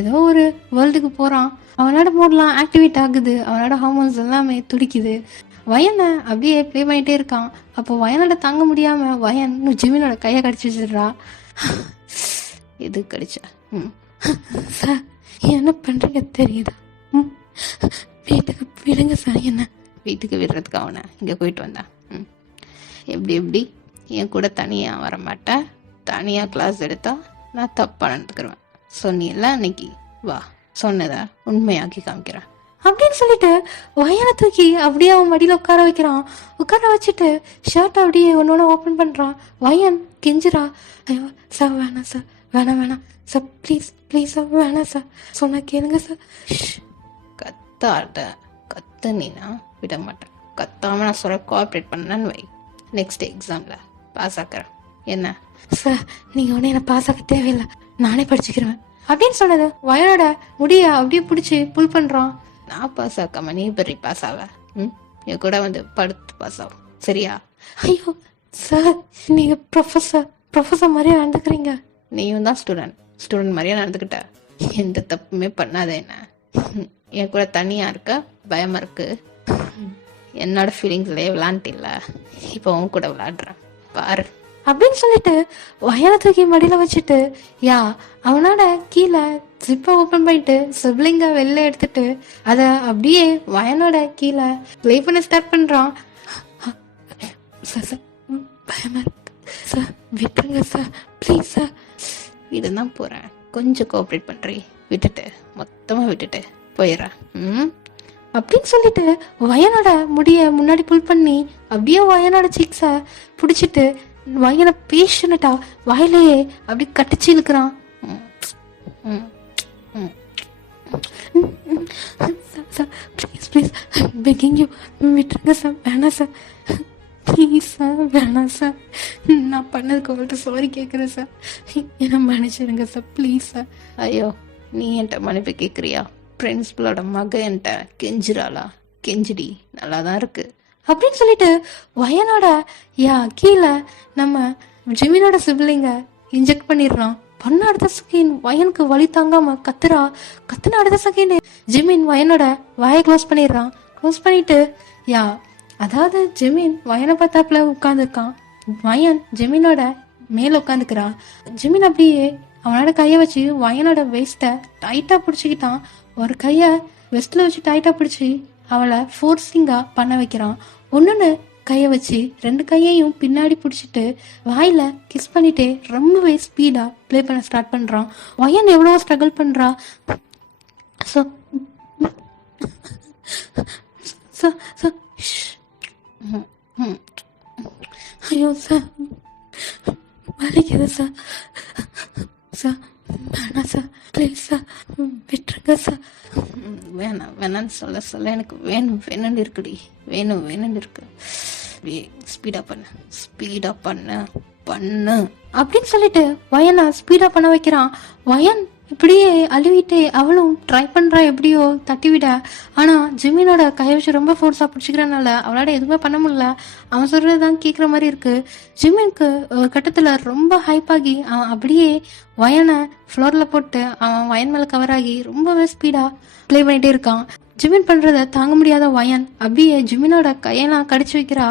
ஏதோ ஒரு வேர்ல்டுக்கு போகிறான். அவனோட மூடலாம் ஆக்டிவேட் ஆகுது, அவனோட ஹார்மோன்ஸ் எல்லாமே துடிக்குது. வயனை அப்படியே ப்ளே பண்ணிகிட்டே இருக்கான். அப்போ வயனோட தாங்க முடியாமல் வயன் ஜிமினோட கையை கடிச்சு வச்சிடுறா. இது கடிச்சா சார் என்ன பண்ணுறீங்க தெரியுதா? வீட்டுக்கு விடுங்க சார், என்ன வீட்டுக்கு விடுறதுக்கு அவனை இங்கே போயிட்டு வந்தேன். எப்படி என் கூட தனியாக வர மாட்டேன், தனியாக கிளாஸ் எடுத்தா நான் தப்பாக நடந்துக்கிறேன். சொன்னியெல்லாம் அன்னைக்கு, வா சொன்னதை உண்மையாக்கி காமிக்கிறேன் அப்படின்னு சொல்லிட்டு வயனை தூக்கி அப்படியே அவன் மடியில் உட்கார வைக்கிறான். உட்கார வச்சுட்டு ஷர்ட் அப்படியே ஒன்று ஓப்பன் பண்ணுறான். வயன் கெஞ்சிரா, ஐயோ சார் வேணாம் சார், வேணாம் சார், ப்ளீஸ் சார், வேணாம் சார், சொன்னா கேளுங்க சார். கத்துனா விட மாட்டேன். கத்தாம நான் சொல்ல கோஆப்ரேட் பண்ணேன்னு வை, நெக்ஸ்ட் எக்ஸாமில் பாஸ் ஆக்குறேன். என்ன சார், நீங்கள் ஒன்றும் என்னை பாஸ் ஆக்க தேவையில்லை, நானே படிச்சுக்கிறேன் அப்படின்னு சொன்னது வயனோட முடிய அப்படியே பிடிச்சி புல் பண்ணுறான். நான் பாஸ் ஆக்காம நீ பெரிய பாஸ் ஆவ, என் கூட வந்து படுத்து பாஸ் ஆகும் சரியா? ஐயோ சார், நீங்கள் ப்ரொஃபஸர் மாதிரியே நடந்துக்கிறீங்க. நீயும் தான் ஸ்டூடெண்ட் மாதிரியே நடந்துக்கிட்ட. எந்த தப்புமே பண்ணாத. என்ன என் கூட தனியாக இருக்க பயமாக இருக்கு. என்னோட ஃபீலிங்ஸ்லேயே விளாண்டுட்டு இல்லை, இப்போ உன் கூட விளாடுறேன் பாரு அப்படின்னு சொல்லிட்டு வயலை தூக்கி மடியில் வச்சுட்டு அவனோட கீழே ஜிப்பை ஓப்பன் பண்ணிட்டு சிப்ளிங்கை வெளில எடுத்துட்டு அதை அப்படியே வயனோட கீழே ப்ளே பண்ண ஸ்டார்ட் பண்ணுறான். சார் பயமா இருக்கு சார், விட்டுருங்க சார், ப்ளீஸ் சார். இதுதான் போகிறேன், கொஞ்சம் கோஆப்ரேட் பண்ணுறேன், மொத்தமாக விட்டுட்டு போயிடுறேன் அப்படின்னு சொல்லிட்டு வயனோட முடிய முன்னாடி புல் பண்ணி அப்படியே வயனோட சீக்ஸை பிடிச்சிட்டு வயனை பேஷனட்டா வாயிலேயே அப்படி கட்டிச்சு இழுக்கிறான். சார் ப்ளீஸ் பெக்கிங் யூ, விட்டுருங்க சார், வேணாம் சார், ப்ளீஸ் சார், வேணாம் சார், நான் பண்ணதுக்கு அவள்கிட்ட சாரி கேட்குறேன் சார், என்ன மன்னிச்சிடுங்க சார், ப்ளீஸ் சார். ஐயோ நீ என்கிட்ட மன்னிப்பு கேட்குறியா? பிரின்சிபலோட மக என்கிட்ட கெஞ்சிராளா? கெஞ்சிடி, நல்லா தான் இருக்கு அப்படின்னு சொல்லிட்டு வயனோட கீழே நம்ம ஜிமினோட சிப்ளிங்க இன்ஜெக்ட் பண்ணிடுறான். பண்ண அடுத்த செகண்ட் வயனுக்கு வலி தாங்காம கத்துன அடுத்த செகண்ட் ஜிமின் வயனோட வாயை க்ளோஸ் பண்ணிடுறான். க்ளோஸ் பண்ணிட்டு அதாவது ஜிமின் வயனை பார்த்தாப்புல உட்காந்துருக்கான். வயன் ஜிமினோட மேல உட்காந்துக்கிறான். ஜிமின் அப்படியே அவனோட கையை வச்சு வயனோட வெஸ்ட்டை டைட்டா பிடிச்சிக்கிட்டான். ஒரு கையை வெஸ்ட்ல வச்சு டைட்டா பிடிச்சி அவளை ஃபோர்ஸிங்கா பண்ண வைக்கிறான். ஒன்றுன்னு கையை வச்சு 2 கையையும் பின்னாடி பிடிச்சிட்டு வாயில கிஸ் பண்ணிட்டே ரொம்பவே ஸ்பீடா ப்ளே பண்ண ஸ்டார்ட் பண்றான். வயன் எவ்வளவோ ஸ்ட்ரகிள் பண்றா. ஐயோ சார், வலிக்குது சார், வேணாம் சார், ப்ளீஸ் சார், விட்டுருங்க சார். வேணான்னு சொல்ல எனக்கு வேணும்னு இருக்குடி, வேணும்னு இருக்கு. ஸ்பீடா பண்ணு அப்படின்னு சொல்லிட்டு வயனை ஸ்பீடா பண்ண வைக்கிறான். வயன் இப்படியே அழுவிட்டே அவளும் ட்ரை பண்றா எப்படியோ தட்டி விட. ஆனா ஜிமினோட கையை வச்சு ரொம்ப ஃபோர்ஸா பிடிச்சிக்கிறனால அவளால எதுவுமே பண்ண முடியல. அவன் சொல்றதுதான் கேட்குற மாதிரி இருக்கு. ஜிமினுக்கு ஒரு கட்டத்துல ரொம்ப ஹைப் ஆகி அவன் அப்படியே வயனை ஃப்ளோர்ல போட்டு அவன் வயன் மேல கவர் ஆகி ரொம்பவே ஸ்பீடா ப்ளே பண்ணிட்டே இருக்கான். ஜிமின் பண்றத தாங்க முடியாத வயன் அப்படியே ஜிமினோட கையெல்லாம் கடிச்சு வைக்கிறா.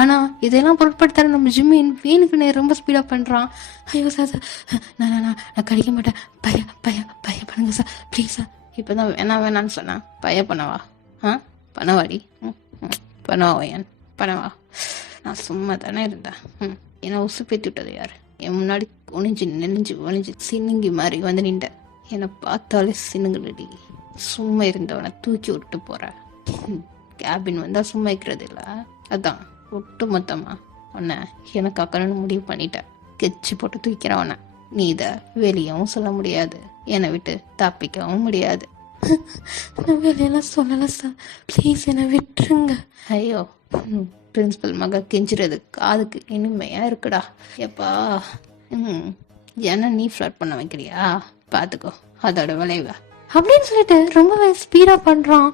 ஆனா இதெல்லாம் பொருட்படுத்தாத நம்ம ஜிமின் வீணுக்குன்னு ரொம்ப ஸ்பீடா பண்றான். ஐயோ சார், நான் கடிக்க மாட்டேன், பய பண்ணுங்க சார், ப்ளீஸ் சார். இப்பதான் வேணான்னு சொன்னேன், பய பண்ணவா? பண்ணவாடி, பண்ணவா வயன், பண்ணவா? நான் சும்மா தானே இருந்தேன். என்னை உசு பேத்தி விட்டது யாரு? என் முன்னாடி ஒளிஞ்சு சின்னுங்கி மாதிரி வந்து நின்ற. என்னை பார்த்தாலே சின்னுங்களடி. சும்மா இருந்தவனை தூக்கி விட்டு போற. கேபின் வந்தா சும்மா இருக்கிறது இல்ல, அதான் ஒட்டு மொத்தமா உன்னை எனக்கு அக்கணும்னு முடிவு பண்ணிட்டேன். கெச்சு போட்டு தூக்கிறவன நீ இதை வெளியவும் சொல்ல முடியாது, என்னை விட்டு தப்பிக்கவும் முடியாது. நான் வெளியெல்லாம் சொல்லல சார், ப்ளீஸ் என்னை விட்டுருங்க. ஐயோ, பிரின்சிபல் மக கெஞ்சுறது காதுக்கு இனிமையா இருக்குடா. எப்பா என்ன நீ ஃப்ளட் பண்ண வைக்கிறியா? பாத்துக்கோ அதோட விளைவ அப்படின்னு சொல்லிட்டு ரொம்பவே ஸ்பீடா பண்றான்.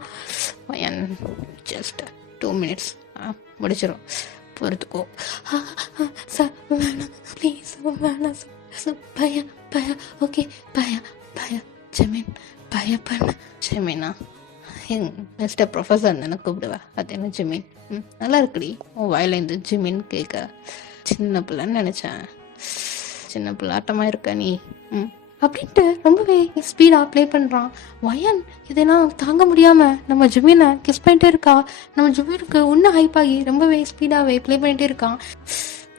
ஜஸ்ட் 2 minutes முடிச்சிடும், பொறுத்துக்கோ. சார் வேணாம், ப்ளீஸ் வேணாம் சார், பய ஓகே, பய ஜமீன், பய பண்ண ஜமீனா? மிஸ்டர் ப்ரொஃபஸர் தானே கூப்பிடுவேன், அது என்ன ஜிமின்? நல்லா இருக்குடி உன் வாயில இருந்து ஜிமின் கேட்க. சின்ன பிள்ளைன்னு நினைச்சேன், சின்ன பிள்ளை ஆட்டமா இருக்க நீ. அப்படின்ட்டு ரொம்பவே ஸ்பீடாக ப்ளே பண்ணுறான். வயன் இதெல்லாம் தாங்க முடியாமல் நம்ம ஜுமீனை கிஸ் பண்ணிட்டே இருக்கா. நம்ம ஜுமீனுக்கு இன்னும் ஹைப் ஆகி ரொம்பவே ஸ்பீடாகவே ப்ளே பண்ணிகிட்டே இருக்கான்.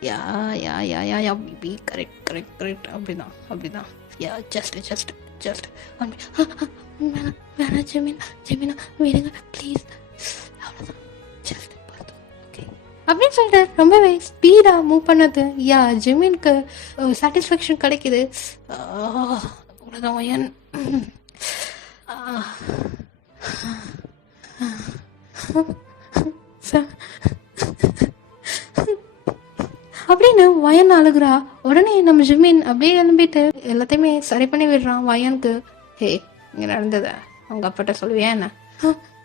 யா யா யா யா யா பிபி கரெக்ட் கரெக்ட் கரெக்ட் அப்படிதான் யா ஜஸ்ட் வேணாம் ஜெமினா விடுங்க ப்ளீஸ், அவ்வளோதான் ஜஸ்ட் ஓகே அப்படின்னு சொல்லிட்டு ரொம்பவே ஸ்பீடாக மூவ் பண்ணது யா ஜெமீனுக்கு சாட்டிஸ்ஃபேக்ஷன் கிடைக்குது. அவ்வளோதான் வயன். அப்படின்னு வயன் அழுகுறா. உடனே நம்ம ஜிமின் அப்படியே எழும்பிட்டு எல்லாத்தையுமே சரி பண்ணி விடுறான் வயனுக்கு. ஹே இங்கே நடந்தத அவங்க அப்பாட்ட சொல்லுவியா என்ன?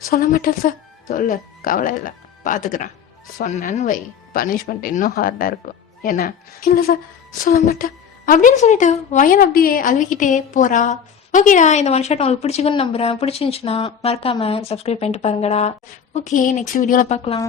சொல்ல மாட்டேன் சார். சொல்லு, கவலை இல்லை, பார்த்துக்கிறேன். சொன்னேன்னு வை, பனிஷ்மெண்ட் இன்னும் ஹார்டாக இருக்கும். என்ன? இல்லை சார் சொல்ல மாட்டேன் அப்படின்னு சொல்லிட்டு வயன் அப்படியே அழுவிக்கிட்டே போறா. ஓகேடா, இந்த ஒன் ஷாட் உங்களுக்கு பிடிச்சிக்குன்னு நம்புறேன். பிடிச்சிருந்துச்சுன்னா மறக்காம சப்ஸ்கிரைப் பண்ணிட்டு பாருங்கடா. ஓகே, நெக்ஸ்ட் வீடியோவில் பார்க்கலாம்.